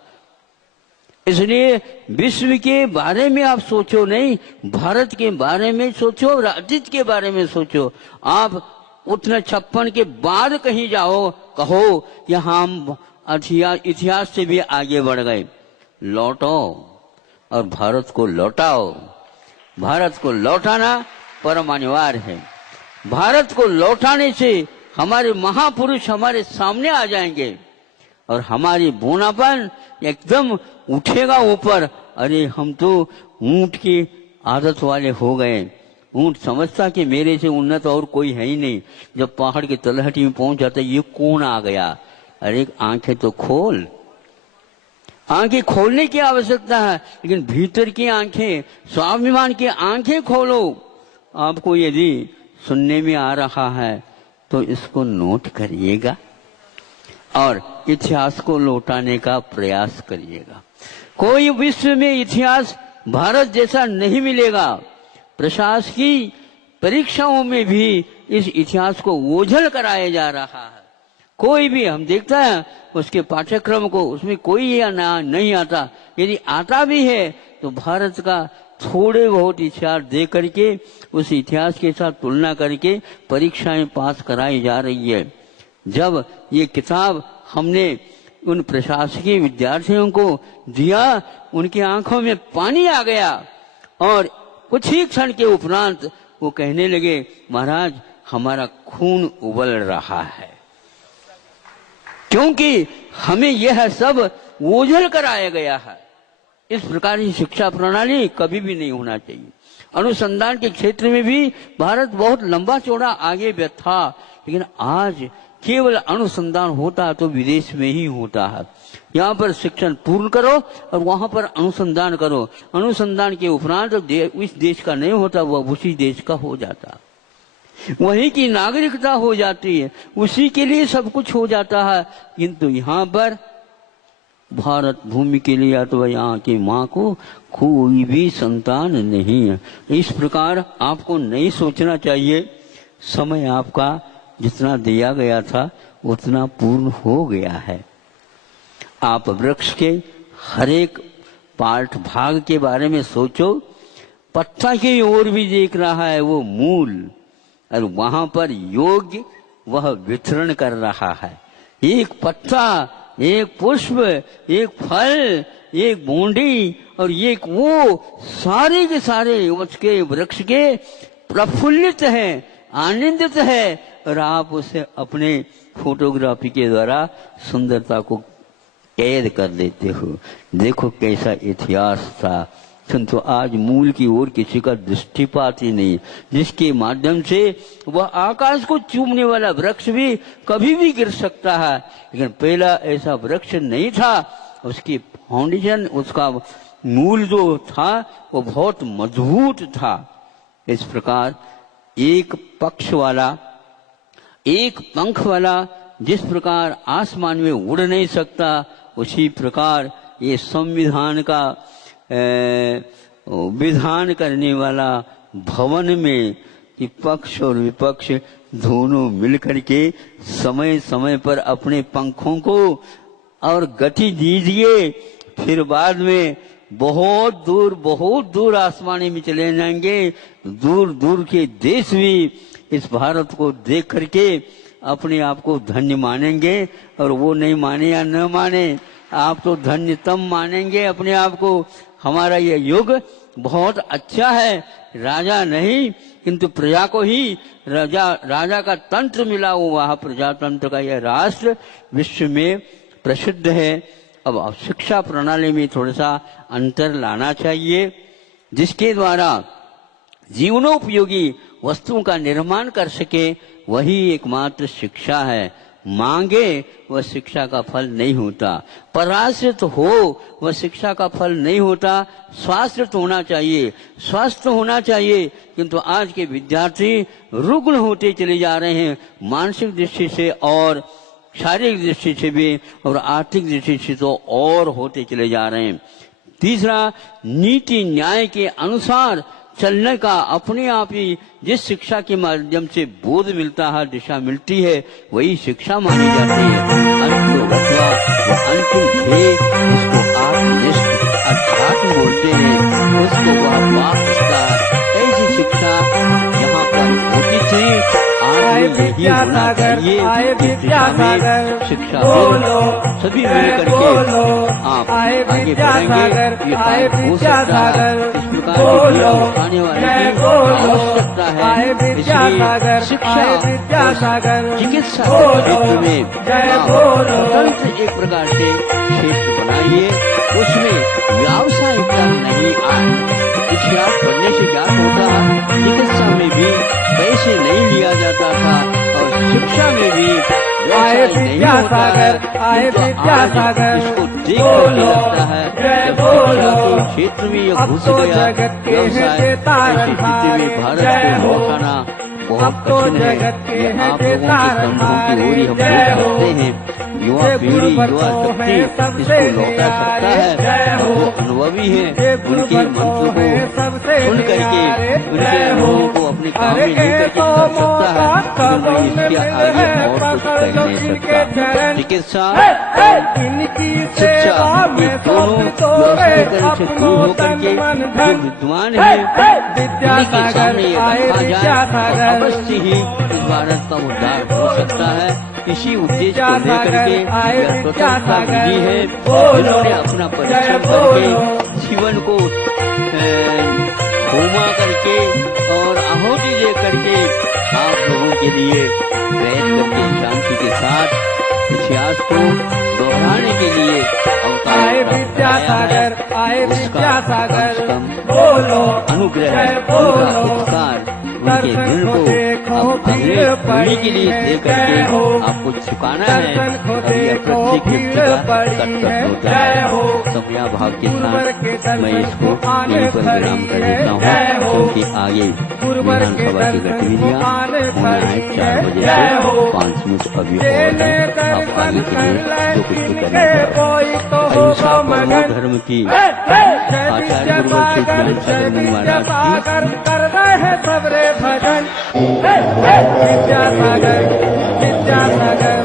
इसलिए विश्व के बारे में आप सोचो नहीं, भारत के बारे में सोचो, अतीत के बारे में सोचो। आप उतने 56 के बाद कहीं जाओ, कहो कि हम इतिहास से भी आगे बढ़ गए। लौटो और भारत को लौटाओ। भारत को लौटाना परम अनिवार्य है। भारत को लौटाने से हमारे महापुरुष हमारे सामने आ जाएंगे और हमारी बोनापन एकदम उठेगा ऊपर। अरे हम तो ऊंट की आदत वाले हो गए। ऊंट समझता कि मेरे से उन्नत और कोई है ही नहीं। जब पहाड़ की तलहटी में पहुंच जाता ये कौन आ गया। अरे आंखें तो खोल। आंखें खोलने की आवश्यकता है, लेकिन भीतर की आंखें, स्वाभिमान की आंखें खोलो। आपको यदि सुनने में आ रहा है तो इसको नोट करिएगा और इतिहास को लौटाने का प्रयास करिएगा। कोई विश्व में इतिहास भारत जैसा नहीं मिलेगा। प्रशासकीय परीक्षाओं में भी इस इतिहास को ओझल कराया जा रहा है। कोई भी हम देखता है उसके पाठ्यक्रम को, उसमें कोई या ना नहीं आता। यदि आता भी है तो भारत का थोड़े बहुत इतिहास दे करके उस इतिहास के साथ तुलना करके परीक्षाएं पास कराई जा रही है। जब ये किताब हमने उन प्रशासकीय विद्यार्थियों को दिया, उनकी आंखों में पानी आ गया और कुछ ही क्षण के उपरांत वो कहने लगे, महाराज हमारा खून उबल रहा है, क्योंकि हमें यह सब ओझल कराया गया है। इस प्रकार की शिक्षा प्रणाली कभी भी नहीं होना चाहिए। अनुसंधान के क्षेत्र में भी भारत बहुत लंबा चौड़ा आगे था, लेकिन आज केवल अनुसंधान होता तो विदेश में ही होता है। यहाँ पर शिक्षण पूर्ण करो और वहां पर अनुसंधान करो। अनुसंधान के उपरांत उस देश का नहीं होता, वह उसी देश का हो जाता, वहीं की नागरिकता हो जाती है, उसी के लिए सब कुछ हो जाता है। किंतु यहाँ पर भारत भूमि के लिए अथवा यहाँ की माँ को कोई भी संतान नहीं है। इस प्रकार आपको नहीं सोचना चाहिए। समय आपका जितना दिया गया था उतना पूर्ण हो गया है। आप वृक्ष के हर एक पार्ट भाग के बारे में सोचो। पत्ता की ओर भी देख रहा है वो मूल, और वहां पर योग वह वितरण कर रहा है। एक पत्ता, एक पुष्प, एक फल, एक बूंदी और एक वो सारे के सारे उसके वृक्ष के प्रफुल्लित है, आनंदित है, और आप उसे अपने फोटोग्राफी के द्वारा सुंदरता को कैद कर देते हो। देखो कैसा इतिहास था। किंतु आज मूल की ओर किसी का दृष्टिपात ही नहीं, जिसके माध्यम से वह आकाश को चूमने वाला वृक्ष भी कभी भी गिर सकता है। लेकिन पहला ऐसा वृक्ष नहीं था। उसकी फाउंडेशन, उसका मूल जो था वो बहुत मजबूत था। इस प्रकार एक पक्ष वाला, एक पंख वाला जिस प्रकार आसमान में उड़ नहीं सकता, उसी प्रकार ये संविधान का विधान करने वाला भवन में कि पक्ष और विपक्ष दोनों मिलकर के समय समय पर अपने पंखों को और गति दीजिए, फिर बाद में बहुत दूर आसमानी में चले जाएंगे। दूर दूर के देश भी इस भारत को देख करके अपने आप को धन्य मानेंगे, और वो नहीं माने या न माने, आप तो धन्य तब मानेंगे अपने आप को। हमारा ये युग बहुत अच्छा है। राजा नहीं किंतु प्रजा को ही राजा का तंत्र मिला हुआ है। प्रजातंत्र का यह राष्ट्र विश्व में प्रसिद्ध है। अब शिक्षा प्रणाली में थोड़ा सा अंतर लाना चाहिए, जिसके द्वारा जीवनोपयोगी वस्तुओं का निर्माण कर सके, वही एकमात्र शिक्षा है। मांगे वह शिक्षा का फल नहीं होता। पराश्रित हो वह शिक्षा का फल नहीं होता। स्वाश्रित होना चाहिए, स्वस्थ होना चाहिए। किंतु आज के विद्यार्थी रुग्ण होते चले जा रहे हैं, मानसिक दृष्टि से और शारीरिक दृष्टि से भी, और आर्थिक दृष्टि से तो और होते चले जा रहे हैं। तीसरा, नीति न्याय के अनुसार चलने का, अपने आप ही जिस शिक्षा के माध्यम से बोध मिलता है, दिशा मिलती है, वही शिक्षा मानी जाती है। अंतोगत्वा, वो अंतिम ध्येय उसको आत्मनिष्ठ अध्यात्म बोलते हैं, उसको वह वाक होता है। ऐसी शिक्षा यहाँ पर होती थी। आए विद्यासागर, आए विद्यासागर, शिक्षा बोलो सभी जय मिल करके बोलो, आप आए आगे विद्यासागर, बढ़ेंगे। ये आए काम हो सकता है। विद्यासागर, इस प्रकार बोलो की आने वाले जय की बोलो, आवश्यकता है। आए विद्यासागर, इसलिए आए शिक्षा विद्यासागर, चिकित्सा बोलो के क्षेत्र में जय आप बोलो, स्वतंत्र एक प्रकार से क्षेत्र बनाइए, उसमें व्यावसायिकता नहीं आए। इतिहास पढ़ने से क्या होता है, चिकित्सा में भी पैसे नहीं लिया जाता था और शिक्षा में भी आए व्यवसाय नहीं होता है। विद्यासागर, आए तो आज विद्यासागर, इसको देख बोलो करके लगता है जय कि बोलो, शिक्षा के क्षेत्र में ये अब घुस तो गया जगत के व्यवसाय। हैं देता ऐसी स्थिति में भारत जय को हो। लौटाना बहुत अब तो कठिन है। जगत के ये हैं आप लोगों देता के कंधों की ओर ही हम जय हो। करते हैं। युवा ये पीढ़ी, युवा गुरुभक्तों शक्ति हैं सबसे इसको लौटा सकता न्यारे, जय है। हो। जो अनुभवी है ये उनके गुरुभक्तों मंत्र हैं को सबसे सुन करके न्यारे, उनके जय हो। अनुभव को अपने काम में अरे लेकर के तो कर सकता है। मौका लेकिन मैं इसके कबूल आगे है, और कुछ पकड़ कह लो नहीं इनके सकता। चरण। चिकित्सा इनकी शिक्षा सेवा ये में दोनों सौंप दो रे व्यवसायीकरण से दूर अपनो होकर तन के मन जो धन। विद्वान है उनके विद्यासागर, सामने ये आए रखा जाए विद्यासागर, तो अवश्य ही इस भारत का उद्धार हो सकता है। इसी उद्देश्य को लेकर के आए यह स्वतंत्रता विद्यासागर, मिली है, बोलो जिन्होंने अपना परिश्रम जय करके बोलो। जीवन को होमा करके और आहुति दे करके आप लोगों के लिए बैठ करके शांति के साथ इतिहास को दोहराने के लिए अवतार आए प्राप्त विद्यासागर, कराया है। आए उसका विद्यासागर, कम से कम बोलो अनुग्रह, जय उनका बोलो। उपकार, उनके दर्शन ऋण को को देखो, अब अगले भीड़ पीढ़ी के लिए पड़ी दे है, करके जय हो। आपको चुकाना है। दर्शन को और यह देखो, प्रत्येक व्यक्ति भीड़ का पड़ी कर्तव्य है, होता जय है। हो। समया भाव के गुरुवर के साथ मैं दर्शन इसको को आने यहीं पर विराम कर खड़ी देता है, जय हूँ, हो। क्योंकि आगे गुरुवर के विधानसभा की दर्शन गतिविधियाँ को आने होना है खड़ी 4 है, बजे जय से हो। 5 मिनट अभी और जेने है। आप दर्शन आगे के लिए कर जो कुछ भी ले, करना इनके चाहो। कोई तो अहिंसा होगा परमो मगन। धर्म की जय आचार्य गुरुवर श्री विद्यासागर, ज्ञान जय सागर महाराज की विद्यासागर, कर रहे सबरे भजन। विद्यासागर, विद्यासागर,